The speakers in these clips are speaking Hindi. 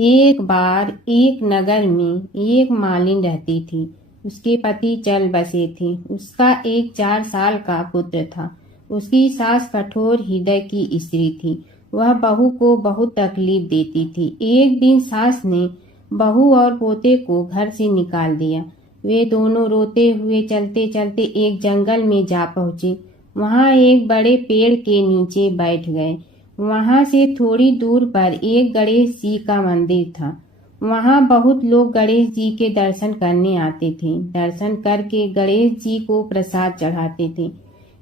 एक बार एक नगर में एक मालिन रहती थी। उसके पति चल बसे थे। उसका एक 4 साल का पुत्र था। उसकी सास कठोर हृदय की स्त्री थी। वह बहू को बहुत तकलीफ देती थी। एक दिन सास ने बहू और पोते को घर से निकाल दिया। वे दोनों रोते हुए चलते चलते एक जंगल में जा पहुंचे। वहां एक बड़े पेड़ के नीचे बैठ गए। वहां से थोड़ी दूर पर एक गणेश जी का मंदिर था। वहां बहुत लोग गणेश जी के दर्शन करने आते थे। दर्शन करके गणेश जी को प्रसाद चढ़ाते थे।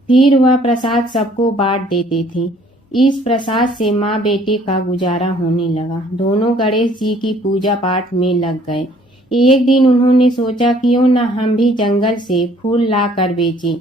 फिर वह प्रसाद सबको बांट देते थे। इस प्रसाद से माँ बेटे का गुजारा होने लगा। दोनों गणेश जी की पूजा पाठ में लग गए। एक दिन उन्होंने सोचा क्यों न हम भी जंगल से फूल ला कर बेचें।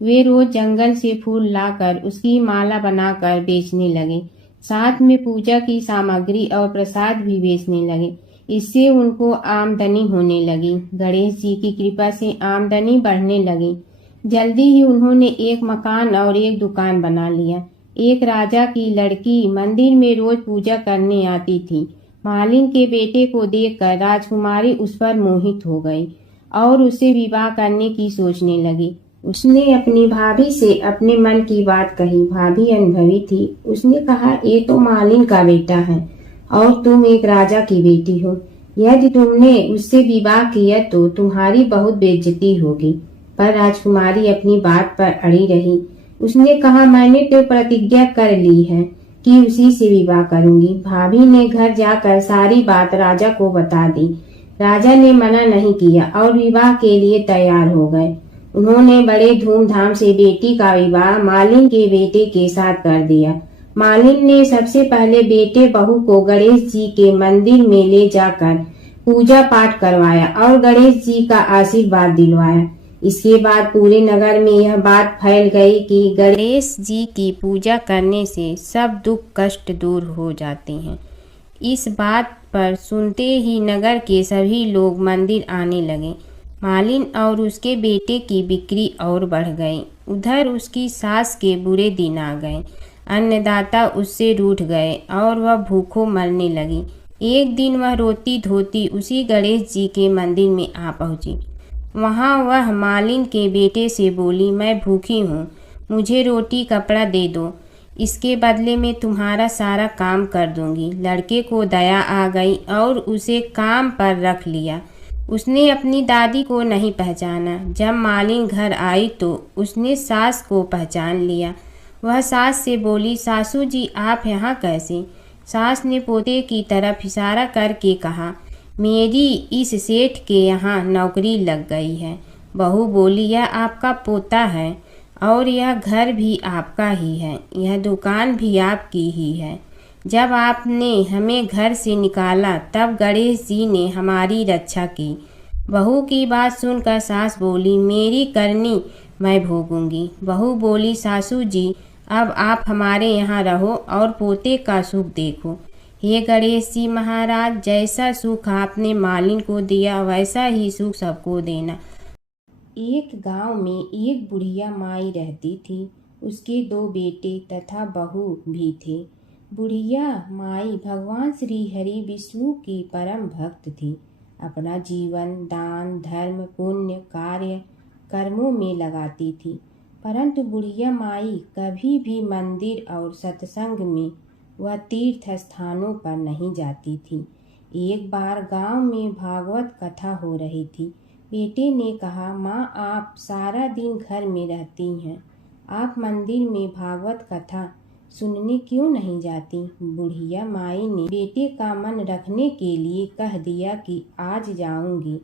वे रोज जंगल से फूल लाकर उसकी माला बनाकर बेचने लगे। साथ में पूजा की सामग्री और प्रसाद भी बेचने लगे। इससे उनको आमदनी होने लगी। गणेश जी की कृपा से आमदनी बढ़ने लगी। जल्दी ही उन्होंने एक मकान और एक दुकान बना लिया। एक राजा की लड़की मंदिर में रोज पूजा करने आती थी। मालिन के बेटे को देखकर राजकुमारी उस पर मोहित हो गई और उसे विवाह करने की सोचने लगी। उसने अपनी भाभी से अपने मन की बात कही। भाभी अनुभवी थी। उसने कहा, ये तो मालिन का बेटा है और तुम एक राजा की बेटी हो। यदि तुमने उससे विवाह किया तो तुम्हारी बहुत बेइज्जती होगी। पर राजकुमारी अपनी बात पर अड़ी रही। उसने कहा, मैंने तो प्रतिज्ञा कर ली है कि उसी से विवाह करूंगी। भाभी ने घर जाकर सारी बात राजा को बता दी। राजा ने मना नहीं किया और विवाह के लिए तैयार हो गए। उन्होंने बड़े धूमधाम से बेटी का विवाह मालिन के बेटे के साथ कर दिया। मालिन ने सबसे पहले बेटे बहू को गणेश जी के मंदिर में ले जाकर पूजा पाठ करवाया और गणेश जी का आशीर्वाद दिलवाया। इसके बाद पूरे नगर में यह बात फैल गई कि गणेश जी की पूजा करने से सब दुख कष्ट दूर हो जाते हैं। इस बात पर सुनते ही नगर के सभी लोग मंदिर आने लगे। मालिन और उसके बेटे की बिक्री और बढ़ गई। उधर उसकी सास के बुरे दिन आ गए। अन्नदाता उससे रूठ गए और वह भूखों मरने लगी। एक दिन वह रोती धोती उसी गणेश जी के मंदिर में आ पहुंची। वहां वह मालिन के बेटे से बोली, मैं भूखी हूँ, मुझे रोटी कपड़ा दे दो, इसके बदले में तुम्हारा सारा काम कर दूंगी। लड़के को दया आ गई और उसे काम पर रख लिया। उसने अपनी दादी को नहीं पहचाना। जब मालिन घर आई तो उसने सास को पहचान लिया। वह सास से बोली, सासू जी आप यहाँ कैसे? सास ने पोते की तरफ इशारा करके कहा, मेरी इस सेठ के यहाँ नौकरी लग गई है। बहू बोली, यह आपका पोता है और यह घर भी आपका ही है, यह दुकान भी आपकी ही है। जब आपने हमें घर से निकाला तब गणेश जी ने हमारी रक्षा की। बहू की बात सुनकर सास बोली, मेरी करनी मैं भोगूंगी। बहू बोली, सासू जी अब आप हमारे यहाँ रहो और पोते का सुख देखो। हे गणेश जी महाराज, जैसा सुख आपने मालिन को दिया वैसा ही सुख सबको देना। एक गांव में एक बुढ़िया माई रहती थी। उसके 2 बेटे तथा बहू भी थे। बुढ़िया माई भगवान श्री हरि विष्णु की परम भक्त थी। अपना जीवन दान धर्म पुण्य कार्य कर्मों में लगाती थी। परंतु बुढ़िया माई कभी भी मंदिर और सत्संग में वह तीर्थ स्थानों पर नहीं जाती थी। एक बार गांव में भागवत कथा हो रही थी। बेटे ने कहा, माँ आप सारा दिन घर में रहती हैं, आप मंदिर में भागवत कथा सुनने क्यों नहीं जाती? बुढ़िया माई ने बेटे का मन रखने के लिए कह दिया कि आज जाऊंगी,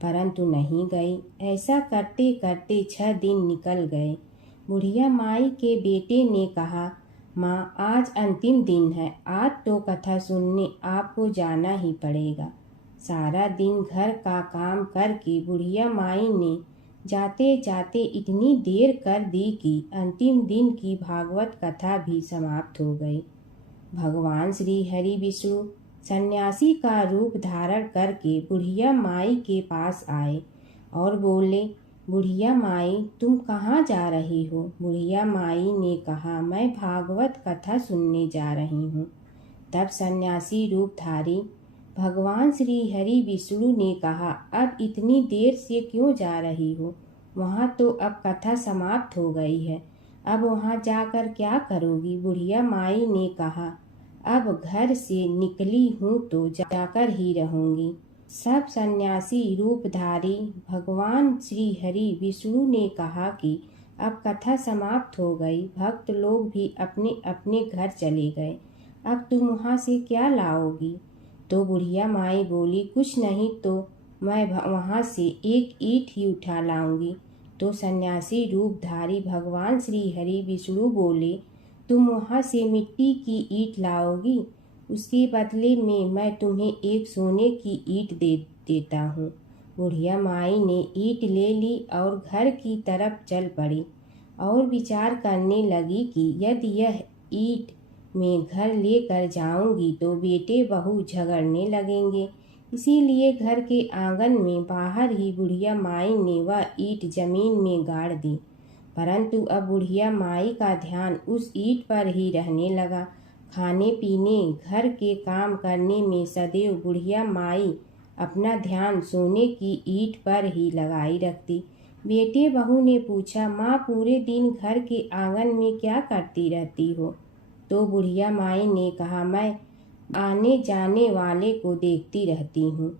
परंतु नहीं गई। ऐसा करते करते 6 दिन निकल गए। बुढ़िया माई के बेटे ने कहा, माँ आज अंतिम दिन है, आज तो कथा सुनने आपको जाना ही पड़ेगा। सारा दिन घर का काम करके बुढ़िया माई ने जाते जाते इतनी देर कर दी कि अंतिम दिन की भागवत कथा भी समाप्त हो गई। भगवान श्री हरि विष्णु सन्यासी का रूप धारण करके बुढ़िया माई के पास आए और बोले, बुढ़िया माई तुम कहाँ जा रही हो? बुढ़िया माई ने कहा, मैं भागवत कथा सुनने जा रही हूँ। तब सन्यासी रूपधारी भगवान श्री हरि विष्णु ने कहा, अब इतनी देर से क्यों जा रही हो? वहाँ तो अब कथा समाप्त हो गई है, अब वहाँ जाकर क्या करोगी? बुढ़िया माई ने कहा, अब घर से निकली हूँ तो जाकर ही रहूंगी। सब सन्यासी रूपधारी भगवान श्री हरि विष्णु ने कहा कि अब कथा समाप्त हो गई, भक्त लोग भी अपने अपने घर चले गए, अब तुम वहाँ से क्या लाओगी? तो बुढ़िया माई बोली, कुछ नहीं तो मैं वहाँ से एक ईंट ही उठा लाऊंगी। तो सन्यासी रूपधारी भगवान श्री हरि विष्णु बोले, तुम वहाँ से मिट्टी की ईंट लाओगी, उसके बदले में मैं तुम्हें एक सोने की ईंट दे देता हूँ। बुढ़िया माई ने ईंट ले ली और घर की तरफ चल पड़ी और विचार करने लगी कि यदि यह ईंट मैं घर लेकर जाऊंगी तो बेटे बहू झगड़ने लगेंगे, इसीलिए घर के आंगन में बाहर ही बुढ़िया माई ने वह ईंट जमीन में गाड़ दी। परंतु अब बुढ़िया माई का ध्यान उस ईंट पर ही रहने लगा। खाने पीने घर के काम करने में सदैव बुढ़िया माई अपना ध्यान सोने की ईंट पर ही लगाई रखती। बेटे बहू ने पूछा, माँ पूरे दिन घर के आंगन में क्या करती रहती हो? तो बुढ़िया माई ने कहा, मैं आने जाने वाले को देखती रहती हूँ।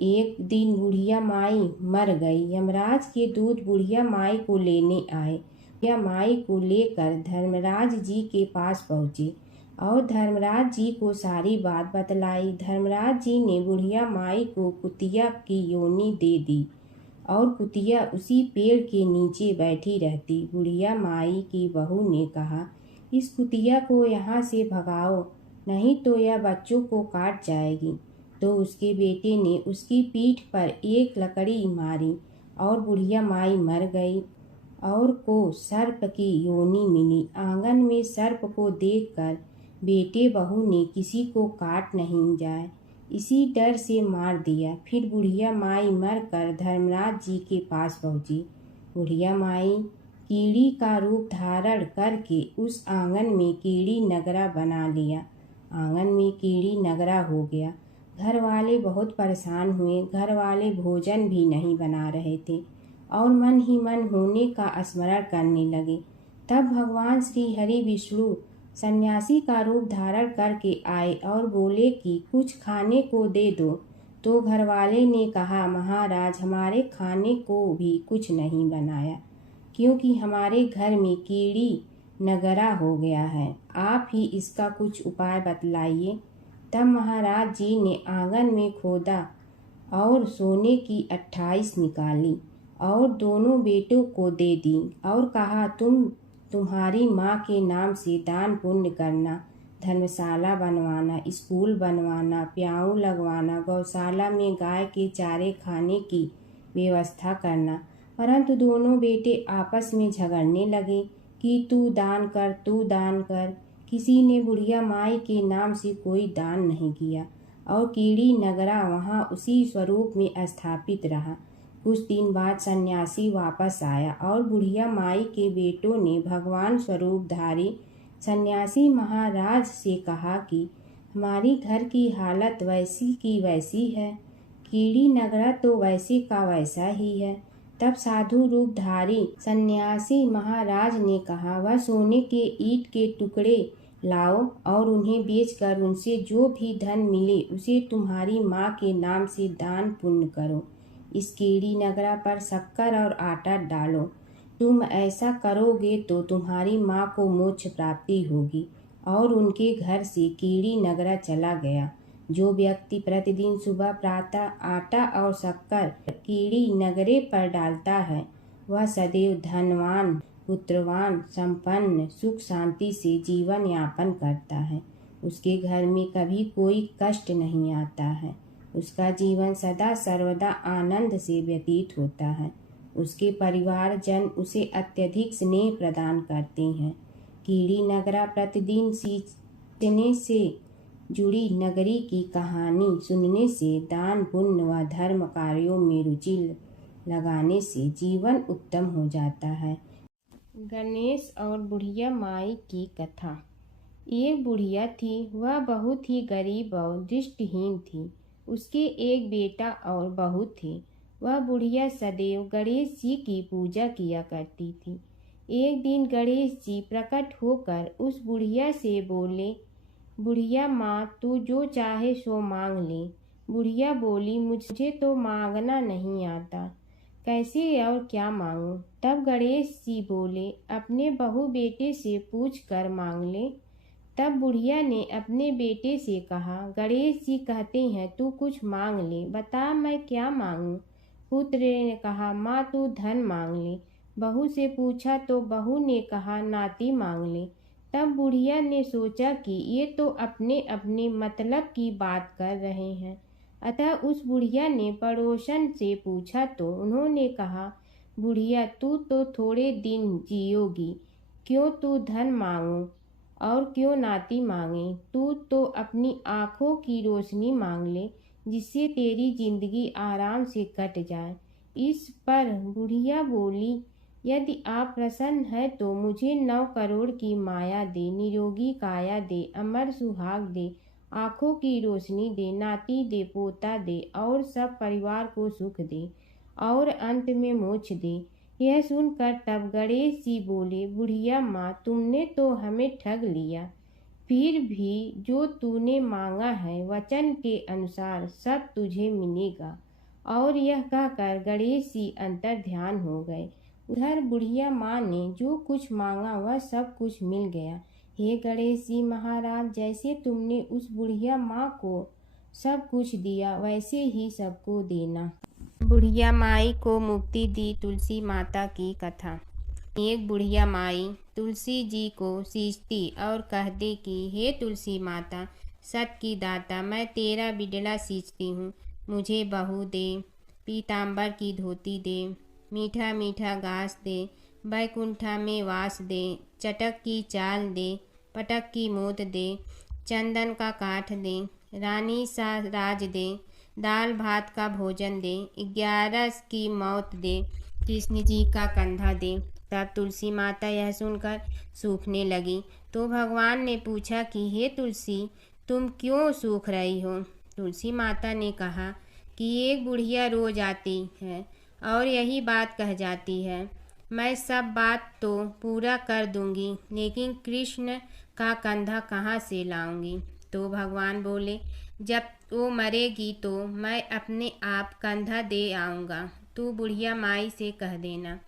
एक दिन बुढ़िया माई मर गई। यमराज के दूत बुढ़िया माई को लेने आए। बुढ़िया माई को लेकर धर्मराज जी के पास पहुँचे और धर्मराज जी को सारी बात बतलाई। धर्मराज जी ने बुढ़िया माई को कुतिया की योनि दे दी और कुतिया उसी पेड़ के नीचे बैठी रहती। बुढ़िया माई की बहू ने कहा, इस कुतिया को यहाँ से भगाओ, नहीं तो यह बच्चों को काट जाएगी। तो उसके बेटे ने उसकी पीठ पर एक लकड़ी मारी और बुढ़िया माई मर गई और को सर्प की योनि मिली। आंगन में सर्प को देखकर बेटे बहू ने किसी को काट नहीं जाए इसी डर से मार दिया। फिर बुढ़िया माई मर कर धर्मराज जी के पास पहुंची। बुढ़िया माई कीड़ी का रूप धारण करके उस आंगन में कीड़ी नगरा बना लिया। आंगन में कीड़ी नगरा हो गया। घर वाले बहुत परेशान हुए। घर वाले भोजन भी नहीं बना रहे थे और मन ही मन होने का स्मरण करने लगे। तब भगवान श्री हरि विष्णु सन्यासी का रूप धारण करके आए और बोले कि कुछ खाने को दे दो। तो घरवाले ने कहा, महाराज हमारे खाने को भी कुछ नहीं बनाया, क्योंकि हमारे घर में कीड़ी नगरा हो गया है, आप ही इसका कुछ उपाय बतलाइए। तब महाराज जी ने आंगन में खोदा और सोने की 28 निकाली और दोनों बेटों को दे दी और कहा, तुम्हारी माँ के नाम से दान पुण्य करना, धर्मशाला बनवाना, स्कूल बनवाना, प्याऊ लगवाना, गौशाला में गाय के चारे खाने की व्यवस्था करना। परंतु दोनों बेटे आपस में झगड़ने लगे कि तू दान कर, तू दान कर। किसी ने बुढ़िया माई के नाम से कोई दान नहीं किया और कीड़ी नगरा वहाँ उसी स्वरूप में स्थापित रहा। कुछ दिन बाद सन्यासी वापस आया और बुढ़िया माई के बेटों ने भगवान स्वरूपधारी सन्यासी महाराज से कहा कि हमारी घर की हालत वैसी की वैसी है, कीड़ी नगरा तो वैसे का वैसा ही है। तब साधु रूपधारी सन्यासी महाराज ने कहा, वह सोने के ईंट के टुकड़े लाओ और उन्हें बेचकर उनसे जो भी धन मिले उसे तुम्हारी माँ के नाम से दान पुण्य करो। इस कीड़ी नगरा पर शक्कर और आटा डालो। तुम ऐसा करोगे तो तुम्हारी माँ को मोक्ष प्राप्ति होगी। और उनके घर से कीड़ी नगरा चला गया। जो व्यक्ति प्रतिदिन सुबह प्रातः आटा और शक्कर कीड़ी नगरे पर डालता है, वह सदैव धनवान, पुत्रवान, संपन्न, सुख शांति से जीवन यापन करता है। उसके घर में कभी कोई कष्ट नहीं आता है। उसका जीवन सदा सर्वदा आनंद से व्यतीत होता है। उसके परिवार जन उसे अत्यधिक स्नेह प्रदान करते हैं। कीड़ी नगरा प्रतिदिन सींचने से जुड़ी नगरी की कहानी सुनने से, दान पुण्य व धर्म कार्यों में रुचि लगाने से जीवन उत्तम हो जाता है। गणेश और बुढ़िया माई की कथा। एक बुढ़िया थी, वह बहुत ही गरीब और दृष्टिहीन थी। उसके एक बेटा और बहू थे। वह बुढ़िया सदैव गणेश जी की पूजा किया करती थी। एक दिन गणेश जी प्रकट होकर उस बुढ़िया से बोले, बुढ़िया माँ, तू जो चाहे सो मांग ले। बुढ़िया बोली, मुझे तो मांगना नहीं आता, कैसे और क्या मांगूं। तब गणेश जी बोले, अपने बहू बेटे से पूछ कर मांग ले। तब बुढ़िया ने अपने बेटे से कहा, गणेश जी कहते हैं तू कुछ मांग ले, बता मैं क्या मांगूं। पुत्र ने कहा, माँ तू धन मांग ले। बहू से पूछा तो बहू ने कहा, नाती मांग ले। तब बुढ़िया ने सोचा कि ये तो अपने अपने मतलब की बात कर रहे हैं। अतः उस बुढ़िया ने पड़ोसन से पूछा तो उन्होंने कहा, बुढ़िया तू तो थोड़े दिन जियोगी, क्यों तू धन मांगो और क्यों नाती मांगे। तू तो अपनी आंखों की रोशनी मांग ले, जिससे तेरी जिंदगी आराम से कट जाए। इस पर बुढ़िया बोली, यदि आप प्रसन्न है तो मुझे 9 करोड़ की माया दे, निरोगी काया दे, अमर सुहाग दे, आंखों की रोशनी दे, नाती दे, पोता दे और सब परिवार को सुख दे और अंत में मोक्ष दे। यह सुनकर तब गणेश जी बोले, बुढ़िया माँ, तुमने तो हमें ठग लिया। फिर भी जो तूने मांगा है वचन के अनुसार सब तुझे मिलेगा। और यह कहकर गणेश जी अंतर ध्यान हो गए। उधर बुढ़िया माँ ने जो कुछ मांगा वह सब कुछ मिल गया। हे गणेश जी महाराज, जैसे तुमने उस बुढ़िया माँ को सब कुछ दिया वैसे ही सबको देना। बुढ़िया माई को मुक्ति दी। तुलसी माता की कथा। एक बुढ़िया माई तुलसी जी को सींचती और कहती कि हे तुलसी माता, सत की दाता, मैं तेरा बिडला सींचती हूँ, मुझे बहू दे, पीताम्बर की धोती दे, मीठा मीठा घास दे, बैकुंठा में वास दे, चटक की चाल दे, पटक की मोत दे, चंदन का काठ दे, रानी सा राज दे, दाल भात का भोजन दे, 11 की मौत दे, कृष्ण जी का कंधा दे। तब तुलसी माता यह सुनकर सूखने लगी। तो भगवान ने पूछा कि हे तुलसी, तुम क्यों सूख रही हो। तुलसी माता ने कहा कि एक बुढ़िया रोज आती है और यही बात कह जाती है, मैं सब बात तो पूरा कर दूंगी, लेकिन कृष्ण का कंधा कहाँ से लाऊंगी। तो भगवान बोले, जब वो मरेगी तो मैं अपने आप कंधा दे आऊँगा, तू बुढ़िया माई से कह देना।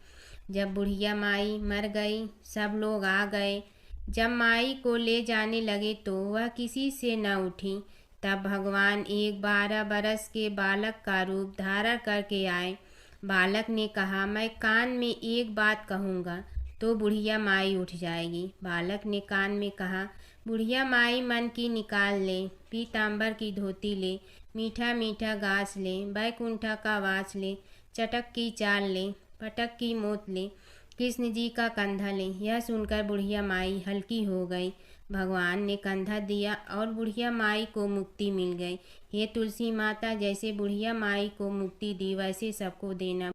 जब बुढ़िया माई मर गई, सब लोग आ गए। जब माई को ले जाने लगे तो वह किसी से न उठी। तब भगवान एक 12 बरस के बालक का रूप धारण करके आए। बालक ने कहा, मैं कान में एक बात कहूँगा तो बुढ़िया माई उठ जाएगी। बालक ने कान में कहा, बुढ़िया माई मन की निकाल ले, पीताम्बर की धोती ले, मीठा मीठा घास ले, बैकुंठा का वास ले, चटक की चाल ले, पटक की मोत ले, कृष्ण जी का कंधा ले। यह सुनकर बुढ़िया माई हल्की हो गई। भगवान ने कंधा दिया और बुढ़िया माई को मुक्ति मिल गई। हे तुलसी माता, जैसे बुढ़िया माई को मुक्ति दी वैसे सबको देना।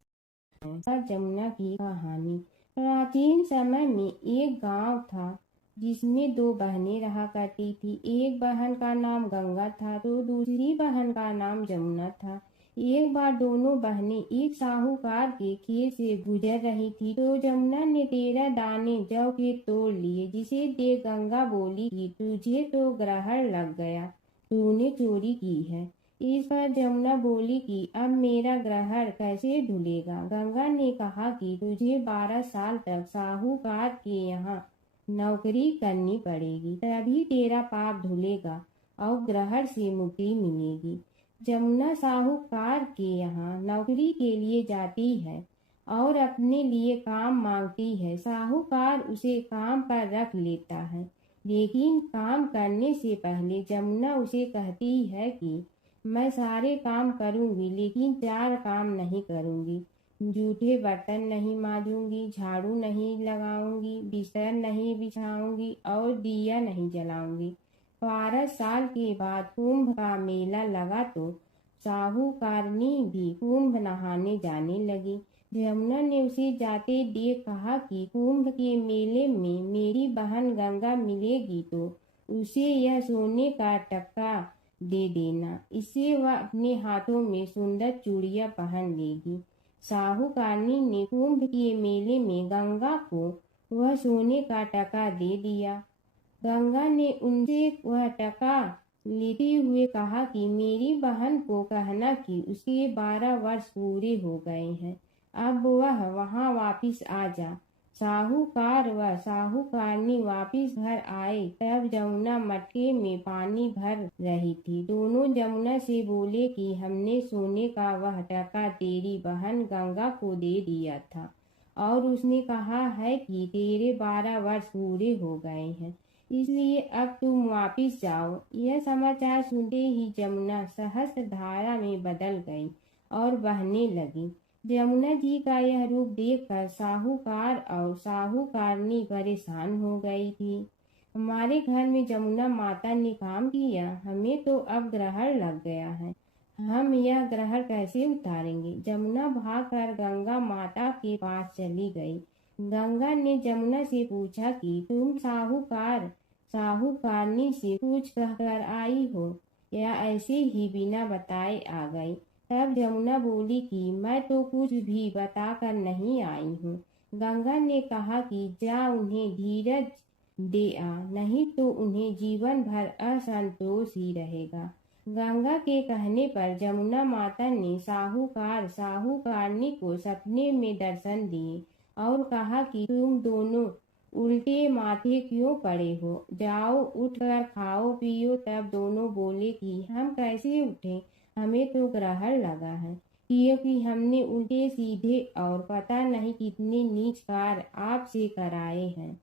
जमुना की कहानी। प्राचीन समय में एक गांव था जिसमें 2 बहनें रहा करती थी। एक बहन का नाम गंगा था तो दूसरी बहन का नाम जमुना था। एक बार दोनों बहनें एक साहूकार के खेत से गुजर रही थी तो जमुना ने 13 दाने जौ के तोड़ लिए, जिसे देख गंगा बोली कि तुझे तो ग्रहण लग गया, तूने चोरी की है। इस पर जमुना बोली कि अब मेरा ग्रहण कैसे धुलेगा। गंगा ने कहा कि तुझे 12 साल तक साहूकार के यहाँ नौकरी करनी पड़ेगी, तभी तेरा पाप धुलेगा और ग्रहण से मुक्ति मिलेगी। जमुना साहूकार के यहाँ नौकरी के लिए जाती है और अपने लिए काम मांगती है। साहूकार उसे काम पर रख लेता है, लेकिन काम करने से पहले जमुना उसे कहती है कि मैं सारे काम करूंगी लेकिन 4 काम नहीं करूंगी। जूठे बर्तन नहीं मांजूंगी, झाड़ू नहीं लगाऊंगी, बिस्तर नहीं बिछाऊंगी और दिया नहीं जलाऊंगी। 12 साल के बाद कुंभ का मेला लगा तो साहूकारनी भी कुंभ नहाने जाने लगी। जमुना ने उसे जाते देख कहा कि कुंभ के मेले में मेरी बहन गंगा मिलेगी तो उसे यह सोने का टक्का दे देना, इससे वह अपने हाथों में सुंदर चूड़ियां पहन लेगी। साहूकारनी ने कुंभ के मेले में गंगा को वह सोने का टका दे दिया। गंगा ने उनसे वह टका लेते हुए कहा कि मेरी बहन को कहना कि उसके 12 वर्ष पूरे हो गए हैं, अब वह वहां वापिस आ जा। साहूकार व साहूकारनी वापिस घर आए तब जमुना मटके में पानी भर रही थी। दोनों जमुना से बोले कि हमने सोने का वह टका तेरी बहन गंगा को दे दिया था और उसने कहा है कि तेरे 12 वर्ष पूरे हो गए हैं, इसलिए अब तुम वापिस जाओ। यह समाचार सुनते ही जमुना सहस्त्र धारा में बदल गई और बहने लगी। जमुना जी का यह रूप देखकर साहूकार और साहूकारनी परेशान हो गई थी। हमारे घर में जमुना माता ने काम किया, हमें तो अब ग्रहण लग गया है, हम यह ग्रहण कैसे उतारेंगे। जमुना भागकर गंगा माता के पास चली गई। गंगा ने जमुना से पूछा कि तुम साहूकारनी से कुछ कहकर आई हो या ऐसे ही बिना बताए आ गई। तब जमुना बोली कि मैं तो कुछ भी बताकर नहीं आई हूँ। गंगा ने कहा कि जा उन्हें धीरज दे आ, नहीं तो उन्हें जीवन भर असंतोष ही रहेगा। गंगा के कहने पर जमुना माता ने साहूकारनी को सपने में दर्शन दिए और कहा कि तुम दोनों उल्टे माथे क्यों पड़े हो, जाओ उठकर खाओ पियो। तब दोनों बोले कि हम कैसे उठें, हमें तो ग्रहण लगा है, क्योंकि हमने उल्टे सीधे और पता नहीं कितने नीच कार्य आपसे कराए हैं।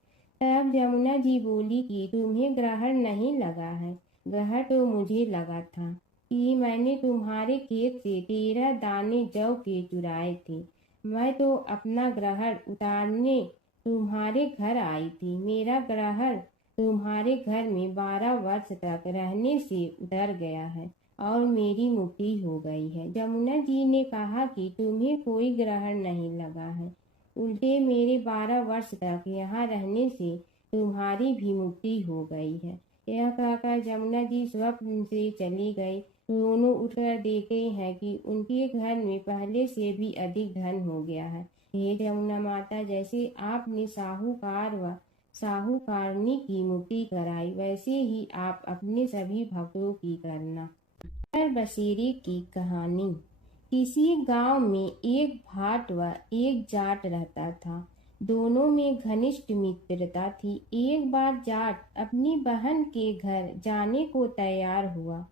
तब जमुना जी बोली कि तुम्हें ग्रहण नहीं लगा है, ग्रहण तो मुझे लगा था कि मैंने तुम्हारे खेत से 13 दाने जौ के चुराए थे। मैं तो अपना ग्रहण उतारने तुम्हारे घर आई थी। मेरा ग्रहण तुम्हारे घर में 12 वर्ष तक रहने से उतर गया है और मेरी मुक्ति हो गई है। जमुना जी ने कहा कि तुम्हें कोई ग्रहण नहीं लगा है, उल्टे मेरे 12 वर्ष तक यहाँ रहने से तुम्हारी भी मुक्ति हो गई है। यह कहकर जमुना जी स्वप्न से चली गई। दोनों उठकर देखते हैं कि उनके घर में पहले से भी अधिक धन हो गया है। हे जमुना माता, जैसे आपने साहूकार व साहूकारनी की मुक्ति कराई, वैसे ही आप अपने सभी भक्तों की करना। नगर बसेरे की कहानी। किसी गांव में एक भाट व एक जाट रहता था। दोनों में घनिष्ठ मित्रता थी। एक बार जाट अपनी बहन के घर जाने को तैयार हुआ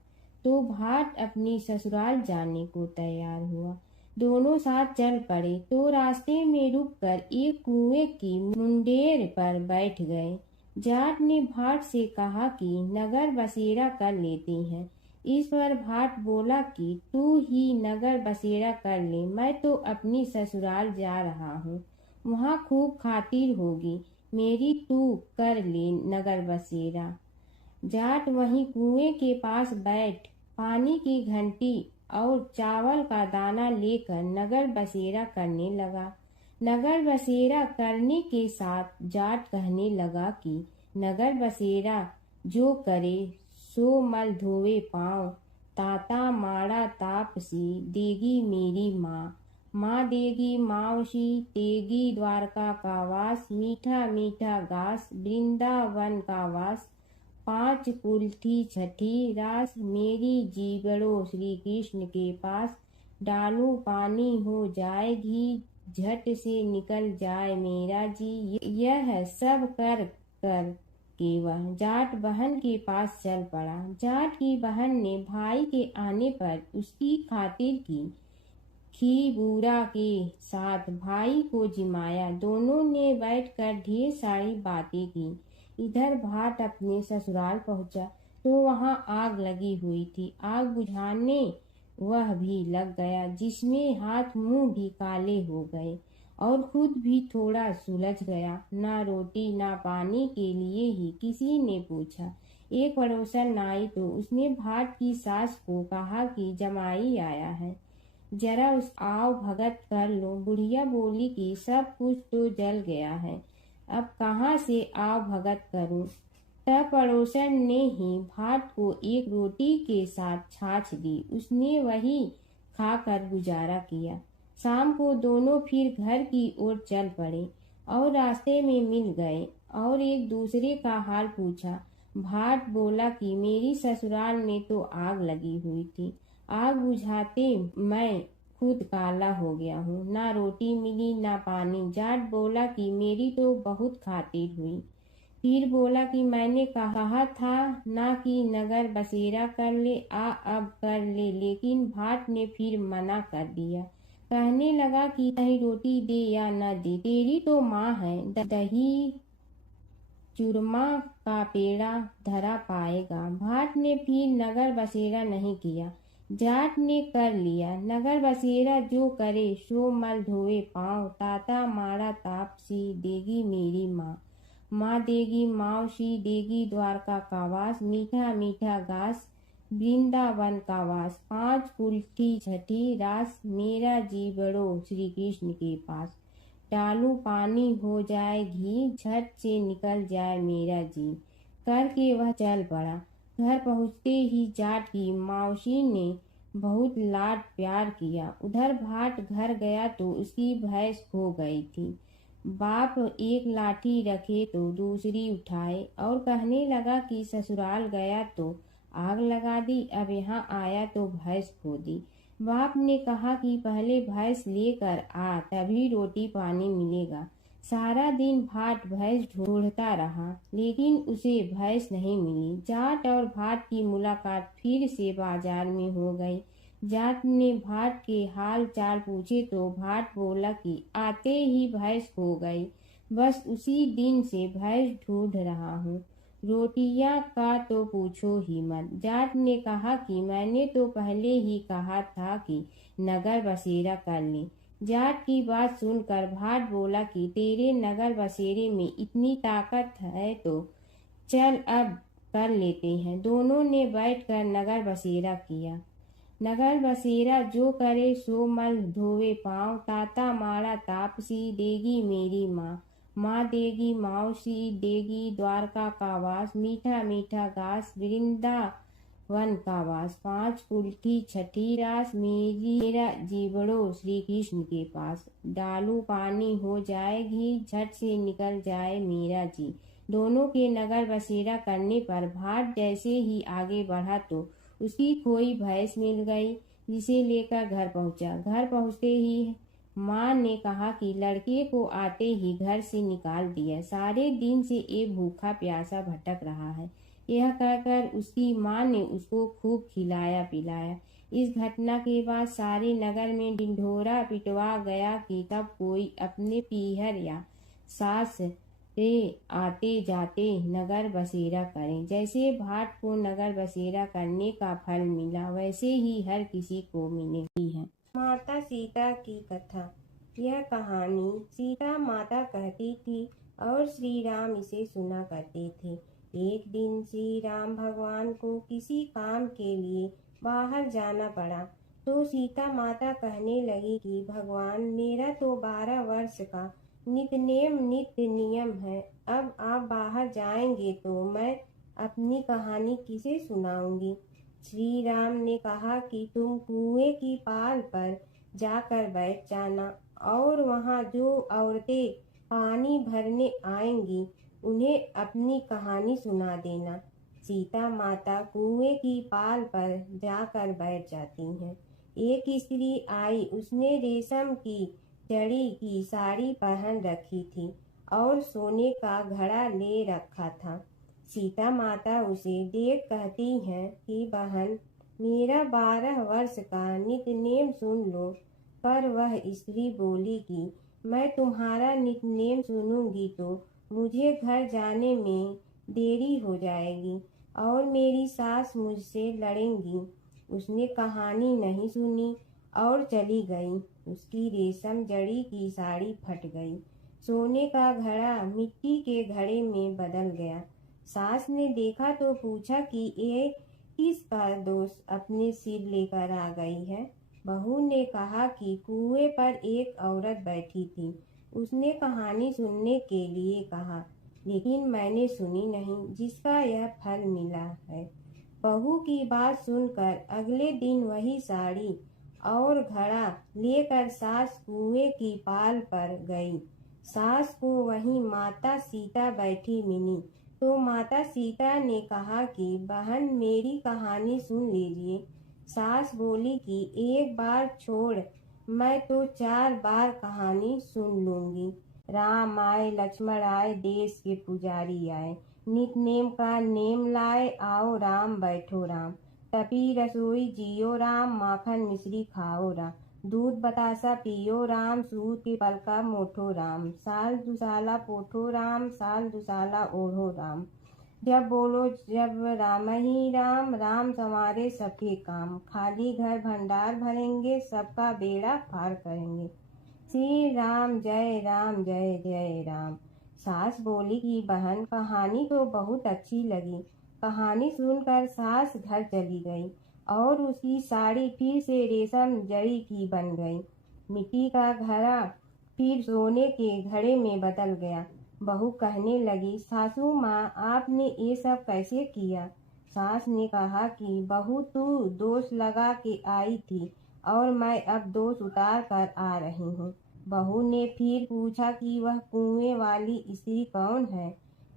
तो भाट अपनी ससुराल जाने को तैयार हुआ। दोनों साथ चल पड़े तो रास्ते में रुककर एक कुएं की मुंडेर पर बैठ गए। जाट ने भाट से कहा कि नगर बसेरा कर लेते हैं। इस पर भाट बोला कि तू ही नगर बसेरा कर ले, मैं तो अपनी ससुराल जा रहा हूँ, वहाँ खूब खातिर होगी मेरी, तू कर ले नगर बसेरा। जाट वहीं कुएं के पास बैठ पानी की घंटी और चावल का दाना लेकर नगर बसेरा करने लगा। नगर बसेरा करने के साथ जाट कहने लगा कि नगर बसेरा जो करे सो मल धोवे पाँव, ताता माड़ा तापसी देगी मेरी माँ, माँ देगी मावशी तेगी द्वारका का वास, मीठा मीठा घास वृंदावन का वास, 5 कुल्ठी छठी रास, मेरी जीवड़ो श्री कृष्ण के पास, डालू पानी हो जाए घी, झट से निकल जाए मेरा जी। यह सब कर कर के वह जाट बहन के पास चल पड़ा। जाट की बहन ने भाई के आने पर उसकी खातिर की खी बूढ़ा के साथ भाई को जिमाया। दोनों ने बैठकर ढेर सारी बातें की। इधर भाट अपने ससुराल पहुंचा तो वहां आग लगी हुई थी। आग बुझाने वह भी लग गया, जिसमें हाथ मुंह भी काले हो गए और खुद भी थोड़ा सुलझ गया। ना रोटी ना पानी के लिए ही किसी ने पूछा। एक पड़ोसन आई तो उसने भाट की सास को कहा कि जमाई आया है, जरा उस आओ भगत कर लो। बुढ़िया बोली कि सब कुछ तो जल गया है, अब कहाँ से आओ भगत करूं। तब पड़ोसन ने ही भाट को एक रोटी के साथ छाछ दी। उसने वही खाकर गुजारा किया। शाम को दोनों फिर घर की ओर चल पड़े और रास्ते में मिल गए और एक दूसरे का हाल पूछा। भाट बोला कि मेरी ससुराल में तो आग लगी हुई थी, आग बुझाते मैं खुद काला हो गया हूँ, ना रोटी मिली ना पानी। जाट बोला कि मेरी तो बहुत खातिर हुई। फिर बोला कि मैंने कहा था ना कि नगर बसेरा कर ले, अब कर ले, लेकिन भाट ने फिर मना कर दिया। कहने लगा कि चाहे रोटी दे या न दे, तेरी तो माँ है, दही चूरमा का पेड़ा धरा पाएगा। भाट ने फिर नगर बसेरा नहीं किया, जाट ने कर लिया। नगर बसेरा जो करे सो मल धोए पाँव, ताता मारा तापसी देगी मेरी माँ, माँ देगी मावशी देगी द्वारका का वास, मीठा मीठा घास वृंदावन का वास, 5 कुल्ठी छठी रास, मेरा जी बढ़ो श्री कृष्ण के पास। डालू पानी हो जाए घी, झट से निकल जाए मेरा जी। करके वह चल पड़ा। घर पहुँचते ही जाट की मौसी ने बहुत लाड प्यार किया। उधर भाट घर गया तो उसकी भैंस खो गई थी। बाप एक लाठी रखे तो दूसरी उठाए और कहने लगा कि ससुराल गया तो आग लगा दी, अब यहाँ आया तो भैंस खो दी। बाप ने कहा कि पहले भैंस लेकर आ, तभी रोटी पानी मिलेगा। सारा दिन भाट भैंस ढूंढता रहा, लेकिन उसे भैंस नहीं मिली। जाट और भाट की मुलाकात फिर से बाजार में हो गई। जाट ने भाट के हाल चाल पूछे तो भाट बोला कि आते ही भैंस खो गई, बस उसी दिन से भैंस ढूंढ रहा हूँ। रोटियां का तो पूछो ही मत। जाट ने कहा कि मैंने तो पहले ही कहा था कि नगर बसेरा कर ले। जाट की बात सुनकर भाट बोला कि तेरे नगर बसेरे में इतनी ताकत है तो चल अब कर लेते हैं। दोनों ने बैठकर नगर बसेरा किया। नगर बसेरा जो करे सो मल धोवे पाँव, ताता मारा तापसी देगी मेरी माँ, माँ देगी मौसी देगी द्वारका का वास, मीठा मीठा घास वृंदावन का वास, 5 कुल्ठी छठी रास, मेरा जीवड़ो श्री कृष्ण के पास। डालू पानी हो जाए घी, झट से निकल जाए मेरा जी। दोनों के नगर बसेरा करने पर भाट जैसे ही आगे बढ़ा तो उसकी खोई भैंस मिल गई, जिसे लेकर घर पहुंचा। घर पहुंचते ही माँ ने कहा कि लड़के को आते ही घर से निकाल दिया, सारे दिन से ये भूखा प्यासा भटक रहा है। यह कहकर उसकी माँ ने उसको खूब खिलाया पिलाया। इस घटना के बाद सारे नगर में ढिंढोरा पिटवा गया कि तब कोई अपने पीहर या सास से आते जाते नगर बसेरा करें। जैसे भाट को नगर बसेरा करने का फल मिला, वैसे ही हर किसी को मिलती है। माता सीता की कथा। यह कहानी सीता माता कहती थी और श्री राम इसे सुना करते थे। एक दिन श्री राम भगवान को किसी काम के लिए बाहर जाना पड़ा तो सीता माता कहने लगी कि भगवान, मेरा तो 12 वर्ष का नित्य नियम है, अब आप बाहर जाएंगे तो मैं अपनी कहानी किसे सुनाऊंगी। श्री राम ने कहा कि तुम कुएं की पाल पर जाकर बैठ जाना और वहां जो औरतें पानी भरने आएंगी उन्हें अपनी कहानी सुना देना। सीता माता कुएं की पाल पर जाकर बैठ जाती हैं। एक स्त्री आई, उसने रेशम की जड़ी की साड़ी पहन रखी थी और सोने का घड़ा ले रखा था। सीता माता उसे देख कहती हैं कि बहन, मेरा 12 वर्ष का नित्य नेम सुन लो। पर वह स्त्री बोली कि मैं तुम्हारा नित्य नेम सुनूंगी तो मुझे घर जाने में देरी हो जाएगी और मेरी सास मुझसे लड़ेंगी। उसने कहानी नहीं सुनी और चली गई। उसकी रेशम जड़ी की साड़ी फट गई, सोने का घड़ा मिट्टी के घड़े में बदल गया। सास ने देखा तो पूछा कि ये किसका दोष अपने सिर लेकर आ गई है। बहू ने कहा कि कुएं पर एक औरत बैठी थी, उसने कहानी सुनने के लिए कहा। लेकिन मैंने सुनी नहीं जिसका यह फल मिला है। बहू की बात सुनकर अगले दिन वही साड़ी और घड़ा लेकर सास कुएं की पाल पर गई। सास को वहीं माता सीता बैठी मिली तो माता सीता ने कहा कि बहन मेरी कहानी सुन लीजिए। सास बोली कि एक बार छोड़, मैं तो 4 बार कहानी सुन लूंगी। राम आए लक्ष्मण आए देश के पुजारी आए, नित नेम का नेम लाए आओ राम बैठो राम। तपी रसोई जियो राम, माखन मिश्री खाओ राम। दूध बतासा पियो राम, सूत के पलका मोठो राम। साल दुसाला पोठो राम, साल दुसाला ओढ़ो राम। जब बोलो जब राम ही राम, राम संवारे सबके काम। खाली घर भंडार भरेंगे, सबका बेड़ा पार करेंगे। श्री राम जय राम जय जय राम। सास बोली कि बहन कहानी तो बहुत अच्छी लगी। कहानी सुनकर सास घर चली गई और उसकी साड़ी फिर से रेशम जड़ी की बन गई। मिट्टी का घड़ा फिर सोने के घड़े में बदल गया। बहू कहने लगी, सासू माँ आपने ये सब कैसे किया? सास ने कहा कि बहू तू दोष लगा के आई थी और मैं अब दोष उतार कर आ रही हूँ। बहू ने फिर पूछा कि वह कुएं वाली स्त्री कौन है?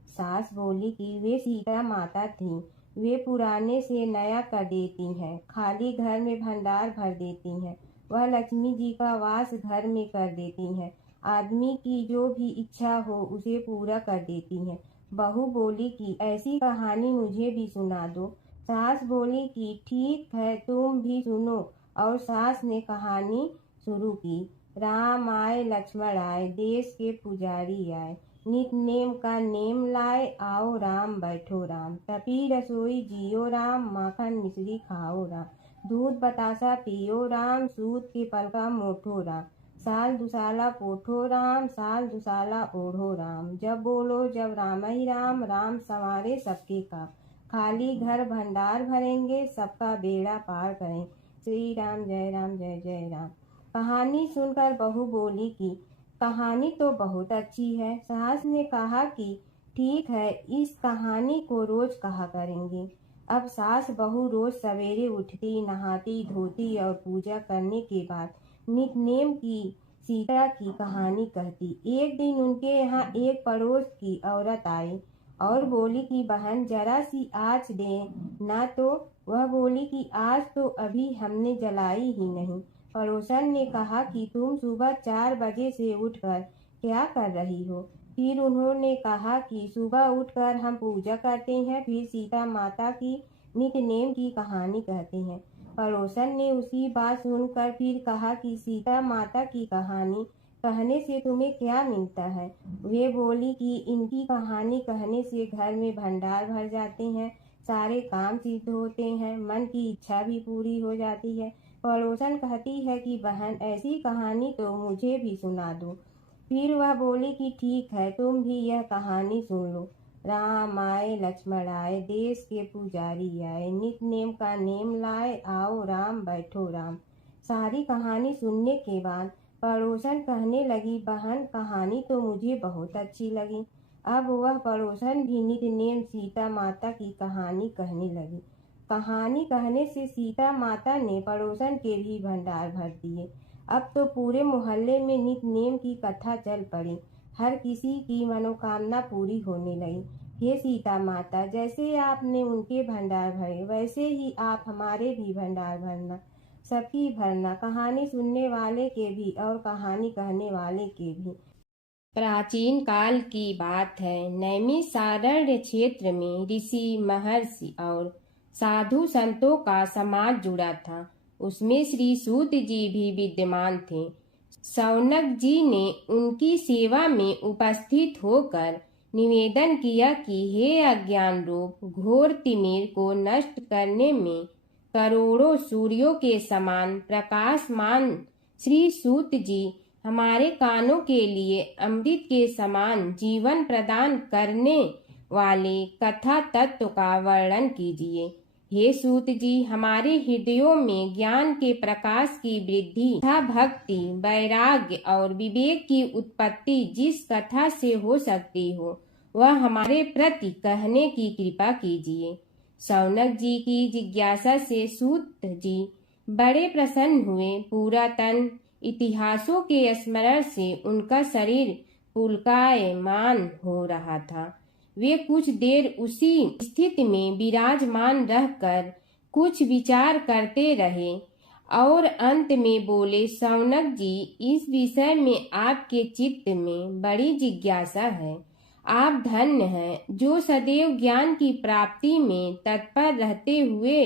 सास बोली कि वे सीता माता थी। वे पुराने से नया कर देती हैं, खाली घर में भंडार भर देती हैं। वह लक्ष्मी जी का वास घर में कर देती हैं। आदमी की जो भी इच्छा हो उसे पूरा कर देती हैं। बहू बोली कि ऐसी कहानी मुझे भी सुना दो। सास बोली कि ठीक है तुम भी सुनो और सास ने कहानी शुरू की। राम आए लक्ष्मण आए देश के पुजारी आए, नित नेम का नेम लाए आओ राम बैठो राम। तपी रसोई जियो राम, माखन मिश्री खाओ राम। दूध बतासा पियो राम, सूत के पलका मोठो राम। साल दुसाला पोठो राम, साल दुसाला ओढ़ो राम। जब बोलो जब राम ही राम, राम संवारे सबके काम। खाली घर भंडार भरेंगे, सबका बेड़ा पार करें। श्री राम जय जय राम। कहानी सुनकर बहू बोली कि कहानी तो बहुत अच्छी है। सास ने कहा कि ठीक है इस कहानी को रोज कहा करेंगे। अब सास बहू रोज सवेरे उठती, नहाती धोती और पूजा करने के बाद नित नेम की सीता की कहानी कहती। एक दिन उनके यहाँ एक पड़ोस की औरत आई और बोली कि बहन जरा सी आँच दे ना। तो वह बोली कि आज तो अभी हमने जलाई ही नहीं। पड़ोसन ने कहा कि तुम सुबह 4 बजे से उठकर क्या कर रही हो? फिर उन्होंने कहा कि सुबह उठकर हम पूजा करते हैं, फिर सीता माता की नित नेम की कहानी कहते हैं। पड़ोसन ने उसकी बात सुनकर फिर कहा कि सीता माता की कहानी कहने से तुम्हें क्या मिलता है? वे बोली कि इनकी कहानी कहने से घर में भंडार भर जाते हैं, सारे काम सिद्ध होते हैं, मन की इच्छा भी पूरी हो जाती है। पड़ोसन कहती है कि बहन ऐसी कहानी तो मुझे भी सुना दो। फिर वह बोली कि ठीक है तुम भी यह कहानी सुन लो। राम आए लक्ष्मण आए देश के पुजारी आए, नित नेम का नेम लाए आओ राम बैठो राम। सारी कहानी सुनने के बाद पड़ोसन कहने लगी बहन कहानी तो मुझे बहुत अच्छी लगी। अब वह पड़ोसन भी नित नेम सीता माता की कहानी कहने लगी। कहानी कहने से सीता माता ने पड़ोसन के भी भंडार भर दिए। अब तो पूरे मोहल्ले में नित नेम की कथा चल पड़ी। हर किसी की मनोकामना पूरी होने लगी। हे सीता माता, जैसे आपने उनके भंडार भरे वैसे ही आप हमारे भी भंडार भरना, सबकी भरना, कहानी सुनने वाले के भी और कहानी कहने वाले के भी। प्राचीन काल की बात है। नैमिषारण्य क्षेत्र में ऋषि महर्षि और साधु संतों का समाज जुड़ा था। उसमें श्री सूत जी भी विद्यमान थे। शौनक जी ने उनकी सेवा में उपस्थित होकर निवेदन किया कि हे अज्ञान रूप घोर तिमिर को नष्ट करने में करोड़ों सूर्यों के समान प्रकाशमान श्री सूत जी हमारे कानों के लिए अमृत के समान जीवन प्रदान करने वाले कथा तत्व का वर्णन कीजिए। हे सूत जी, हमारे हृदयों में ज्ञान के प्रकाश की वृद्धि तथा भक्ति, वैराग्य और विवेक की उत्पत्ति जिस कथा से हो सकती हो वह हमारे प्रति कहने की कृपा कीजिए। शौनक जी की जिज्ञासा से सूत जी बड़े प्रसन्न हुए। पूरा तन इतिहासों के स्मरण से उनका शरीर पुलकायमान हो रहा था। वे कुछ देर उसी स्थिति में विराजमान रहकर कुछ विचार करते रहे और अंत में बोले, शौनक जी, इस विषय में आपके चित्त में बड़ी जिज्ञासा है। आप धन्य हैं जो सदैव ज्ञान की प्राप्ति में तत्पर रहते हुए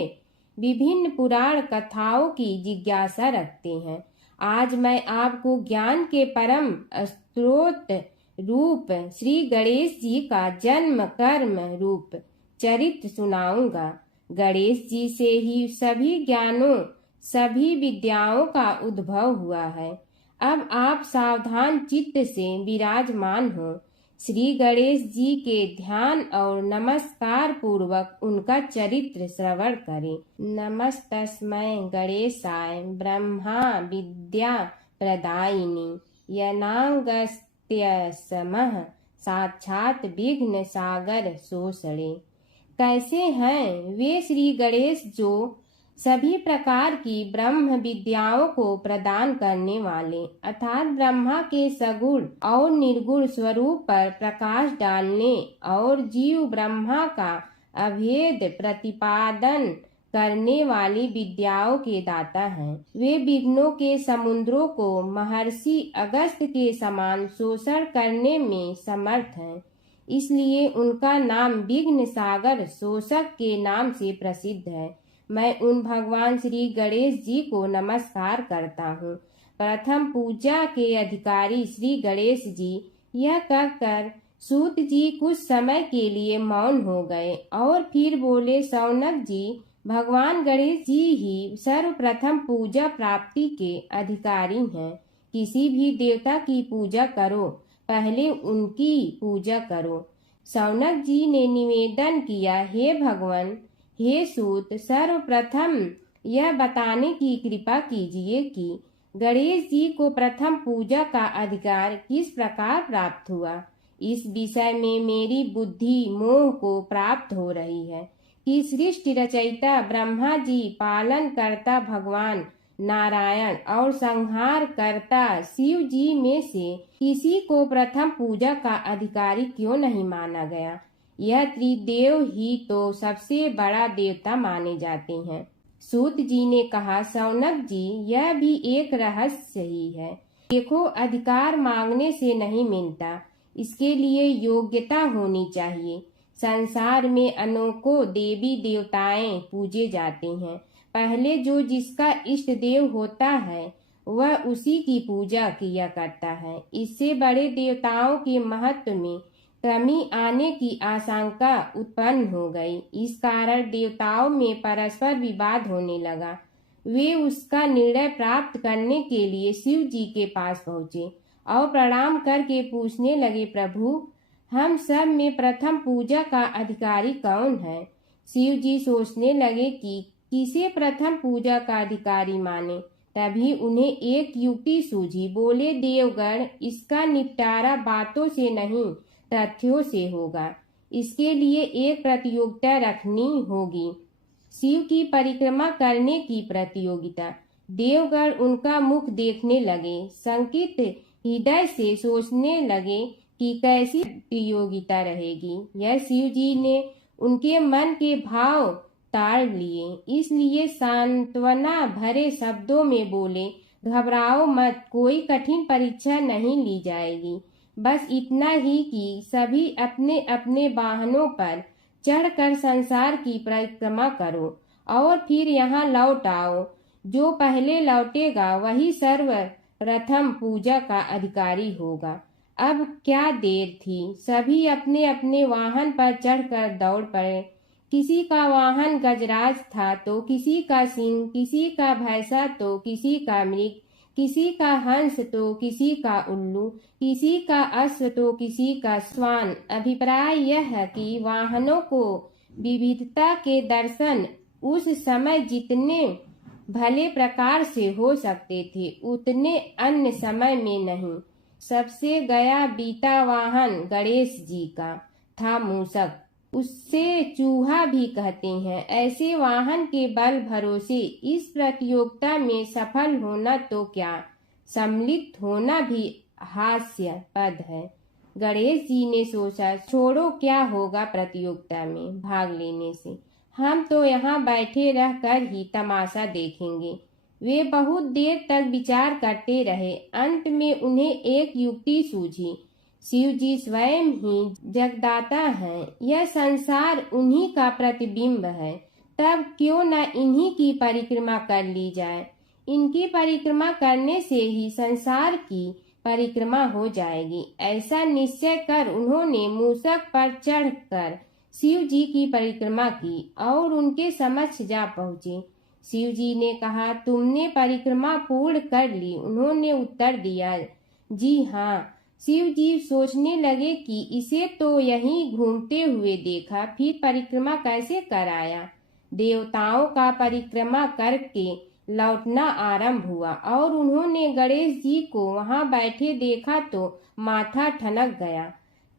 विभिन्न पुराण कथाओं की जिज्ञासा रखते हैं। आज मैं आपको ज्ञान के परम स्रोत रूप श्री गणेश जी का जन्म कर्म रूप चरित्र सुनाऊंगा। गणेश जी से ही सभी ज्ञानों सभी विद्याओं का उद्भव हुआ है। अब आप सावधान चित्त से विराजमान हो। श्री गणेश जी के ध्यान और नमस्कार पूर्वक उनका चरित्र श्रवण करें। नमस्तस्मै गणेशाय ब्रह्मा विद्या प्रदायिनी यनागस्त्यसमः साक्षात विघ्न सागर सोसड़े। कैसे हैं वे श्री गणेश जो सभी प्रकार की ब्रह्म विद्याओं को प्रदान करने वाले अर्थात ब्रह्मा के सगुण और निर्गुण स्वरूप पर प्रकाश डालने और जीव ब्रह्मा का अभेद प्रतिपादन करने वाली विद्याओं के दाता हैं। वे विघ्नों के समुद्रों को महर्षि अगस्त्य के समान शोषण करने में समर्थ हैं। इसलिए उनका नाम विघ्न सागर शोषक के नाम से प्रसिद्ध है। मैं उन भगवान श्री गणेश जी को नमस्कार करता हूँ। प्रथम पूजा के अधिकारी श्री गणेश जी, यह कहकर सूत जी कुछ समय के लिए मौन हो गए और फिर बोले, शौनक जी, भगवान गणेश जी ही सर्वप्रथम पूजा प्राप्ति के अधिकारी हैं। किसी भी देवता की पूजा करो, पहले उनकी पूजा करो। शौनक जी ने निवेदन किया, हे भगवान, हे सूत, सर्वप्रथम यह बताने की कृपा कीजिए कि गणेश जी को प्रथम पूजा का अधिकार किस प्रकार प्राप्त हुआ। इस विषय में मेरी बुद्धि मोह को प्राप्त हो रही है कि सृष्टि रचयिता ब्रह्मा जी, पालन करता भगवान नारायण और संहार करता शिव जी में से किसी को प्रथम पूजा का अधिकारी क्यों नहीं माना गया। यह त्रिदेव ही तो सबसे बड़ा देवता माने जाते हैं। सूत जी ने कहा, शौनक जी, यह भी एक रहस्य ही है। देखो, अधिकार मांगने से नहीं मिलता, इसके लिए योग्यता होनी चाहिए। संसार में अनेकों देवी देवताएं पूजे जाते हैं। पहले जो जिसका इष्ट देव होता है वह उसी की पूजा किया करता है। इससे बड़े देवताओं के महत्व में कमी आने की आशंका उत्पन्न हो गई। इस कारण देवताओं में परस्पर विवाद होने लगा। वे उसका निर्णय प्राप्त करने के लिए शिव जी के पास पहुँचे और प्रणाम करके पूछने लगे, प्रभु, हम सब में प्रथम पूजा का अधिकारी कौन है। शिव जी सोचने लगे कि किसे प्रथम पूजा का अधिकारी माने। तभी उन्हें एक युक्ति सूझी। बोले, देवगण, इसका निपटारा बातों से नहीं तथ्यों से होगा। इसके लिए एक प्रतियोगिता रखनी होगी, शिव की परिक्रमा करने की प्रतियोगिता। देवगण उनका मुख देखने लगे, शंकित हृदय से सोचने लगे कि कैसी प्रतियोगिता रहेगी। यह शिव जी ने उनके मन के भाव ताड़ लिए, इसलिए सांत्वना भरे शब्दों में बोले, घबराओ मत, कोई कठिन परीक्षा नहीं ली जाएगी। बस इतना ही कि सभी अपने अपने वाहनों पर चढ़कर संसार की परिक्रमा करो और फिर यहाँ लौट आओ। जो पहले लौटेगा वही सर्वप्रथम पूजा का अधिकारी होगा। अब क्या देर थी, सभी अपने अपने वाहन पर चढ़कर दौड़ पड़े। किसी का वाहन गजराज था तो किसी का सिंह, किसी का भैंसा तो किसी का मृग, किसी का हंस तो किसी का उल्लू, किसी का अश्व तो किसी का श्वान। अभिप्राय यह है कि वाहनों को विविधता के दर्शन उस समय जितने भले प्रकार से हो सकते थे उतने अन्य समय में नहीं। सबसे गया बीता वाहन गणेश जी का। था मूषक, उससे चूहा भी कहते हैं। ऐसे वाहन के बल भरोसे इस प्रतियोगिता में सफल होना तो क्या, सम्मिलित होना भी हास्यास्पद है। गणेश जी ने सोचा, छोड़ो, क्या होगा प्रतियोगिता में भाग लेने से, हम तो यहाँ बैठे रह कर ही तमाशा देखेंगे। वे बहुत देर तक विचार करते रहे। अंत में उन्हें एक युक्ति सूझी। शिव जी स्वयं ही जगदाता हैं, यह संसार उन्हीं का प्रतिबिंब है, तब क्यों न इन्हीं की परिक्रमा कर ली जाए। इनकी परिक्रमा करने से ही संसार की परिक्रमा हो जाएगी। ऐसा निश्चय कर उन्होंने मूषक पर चढ़कर शिव जी की परिक्रमा की और उनके समक्ष जा पहुँचे। शिव जी ने कहा, तुमने परिक्रमा पूर्ण कर ली? उन्होंने उत्तर दिया, जी हाँ। शिव जी सोचने लगे कि इसे तो यहीं घूमते हुए देखा, फिर परिक्रमा कैसे कराया। देवताओं का परिक्रमा करके लौटना आरंभ हुआ और उन्होंने गणेश जी को वहां बैठे देखा तो माथा ठनक गया।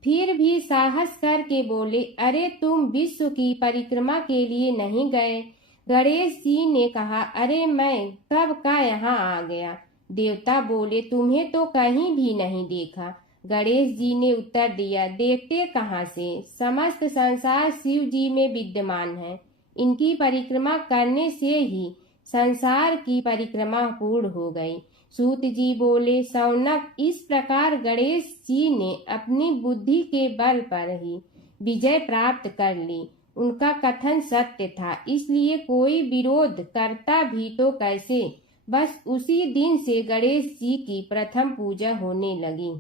फिर भी साहस करके बोले, अरे तुम विश्व की परिक्रमा के लिए नहीं गए? गणेश जी ने कहा, अरे मैं कब का यहाँ आ गया। देवता बोले, तुम्हें तो कहीं भी नहीं देखा। गणेश जी ने उत्तर दिया, देखते कहाँ से, समस्त संसार शिव जी में विद्यमान है। इनकी परिक्रमा करने से ही संसार की परिक्रमा पूर्ण हो गई। सूत जी बोले, शौनक, इस प्रकार गणेश जी ने अपनी बुद्धि के बल पर ही विजय प्राप्त कर ली। उनका कथन सत्य था, इसलिए कोई विरोध करता भी तो कैसे। बस उसी दिन से गणेश जी की प्रथम पूजा होने लगी।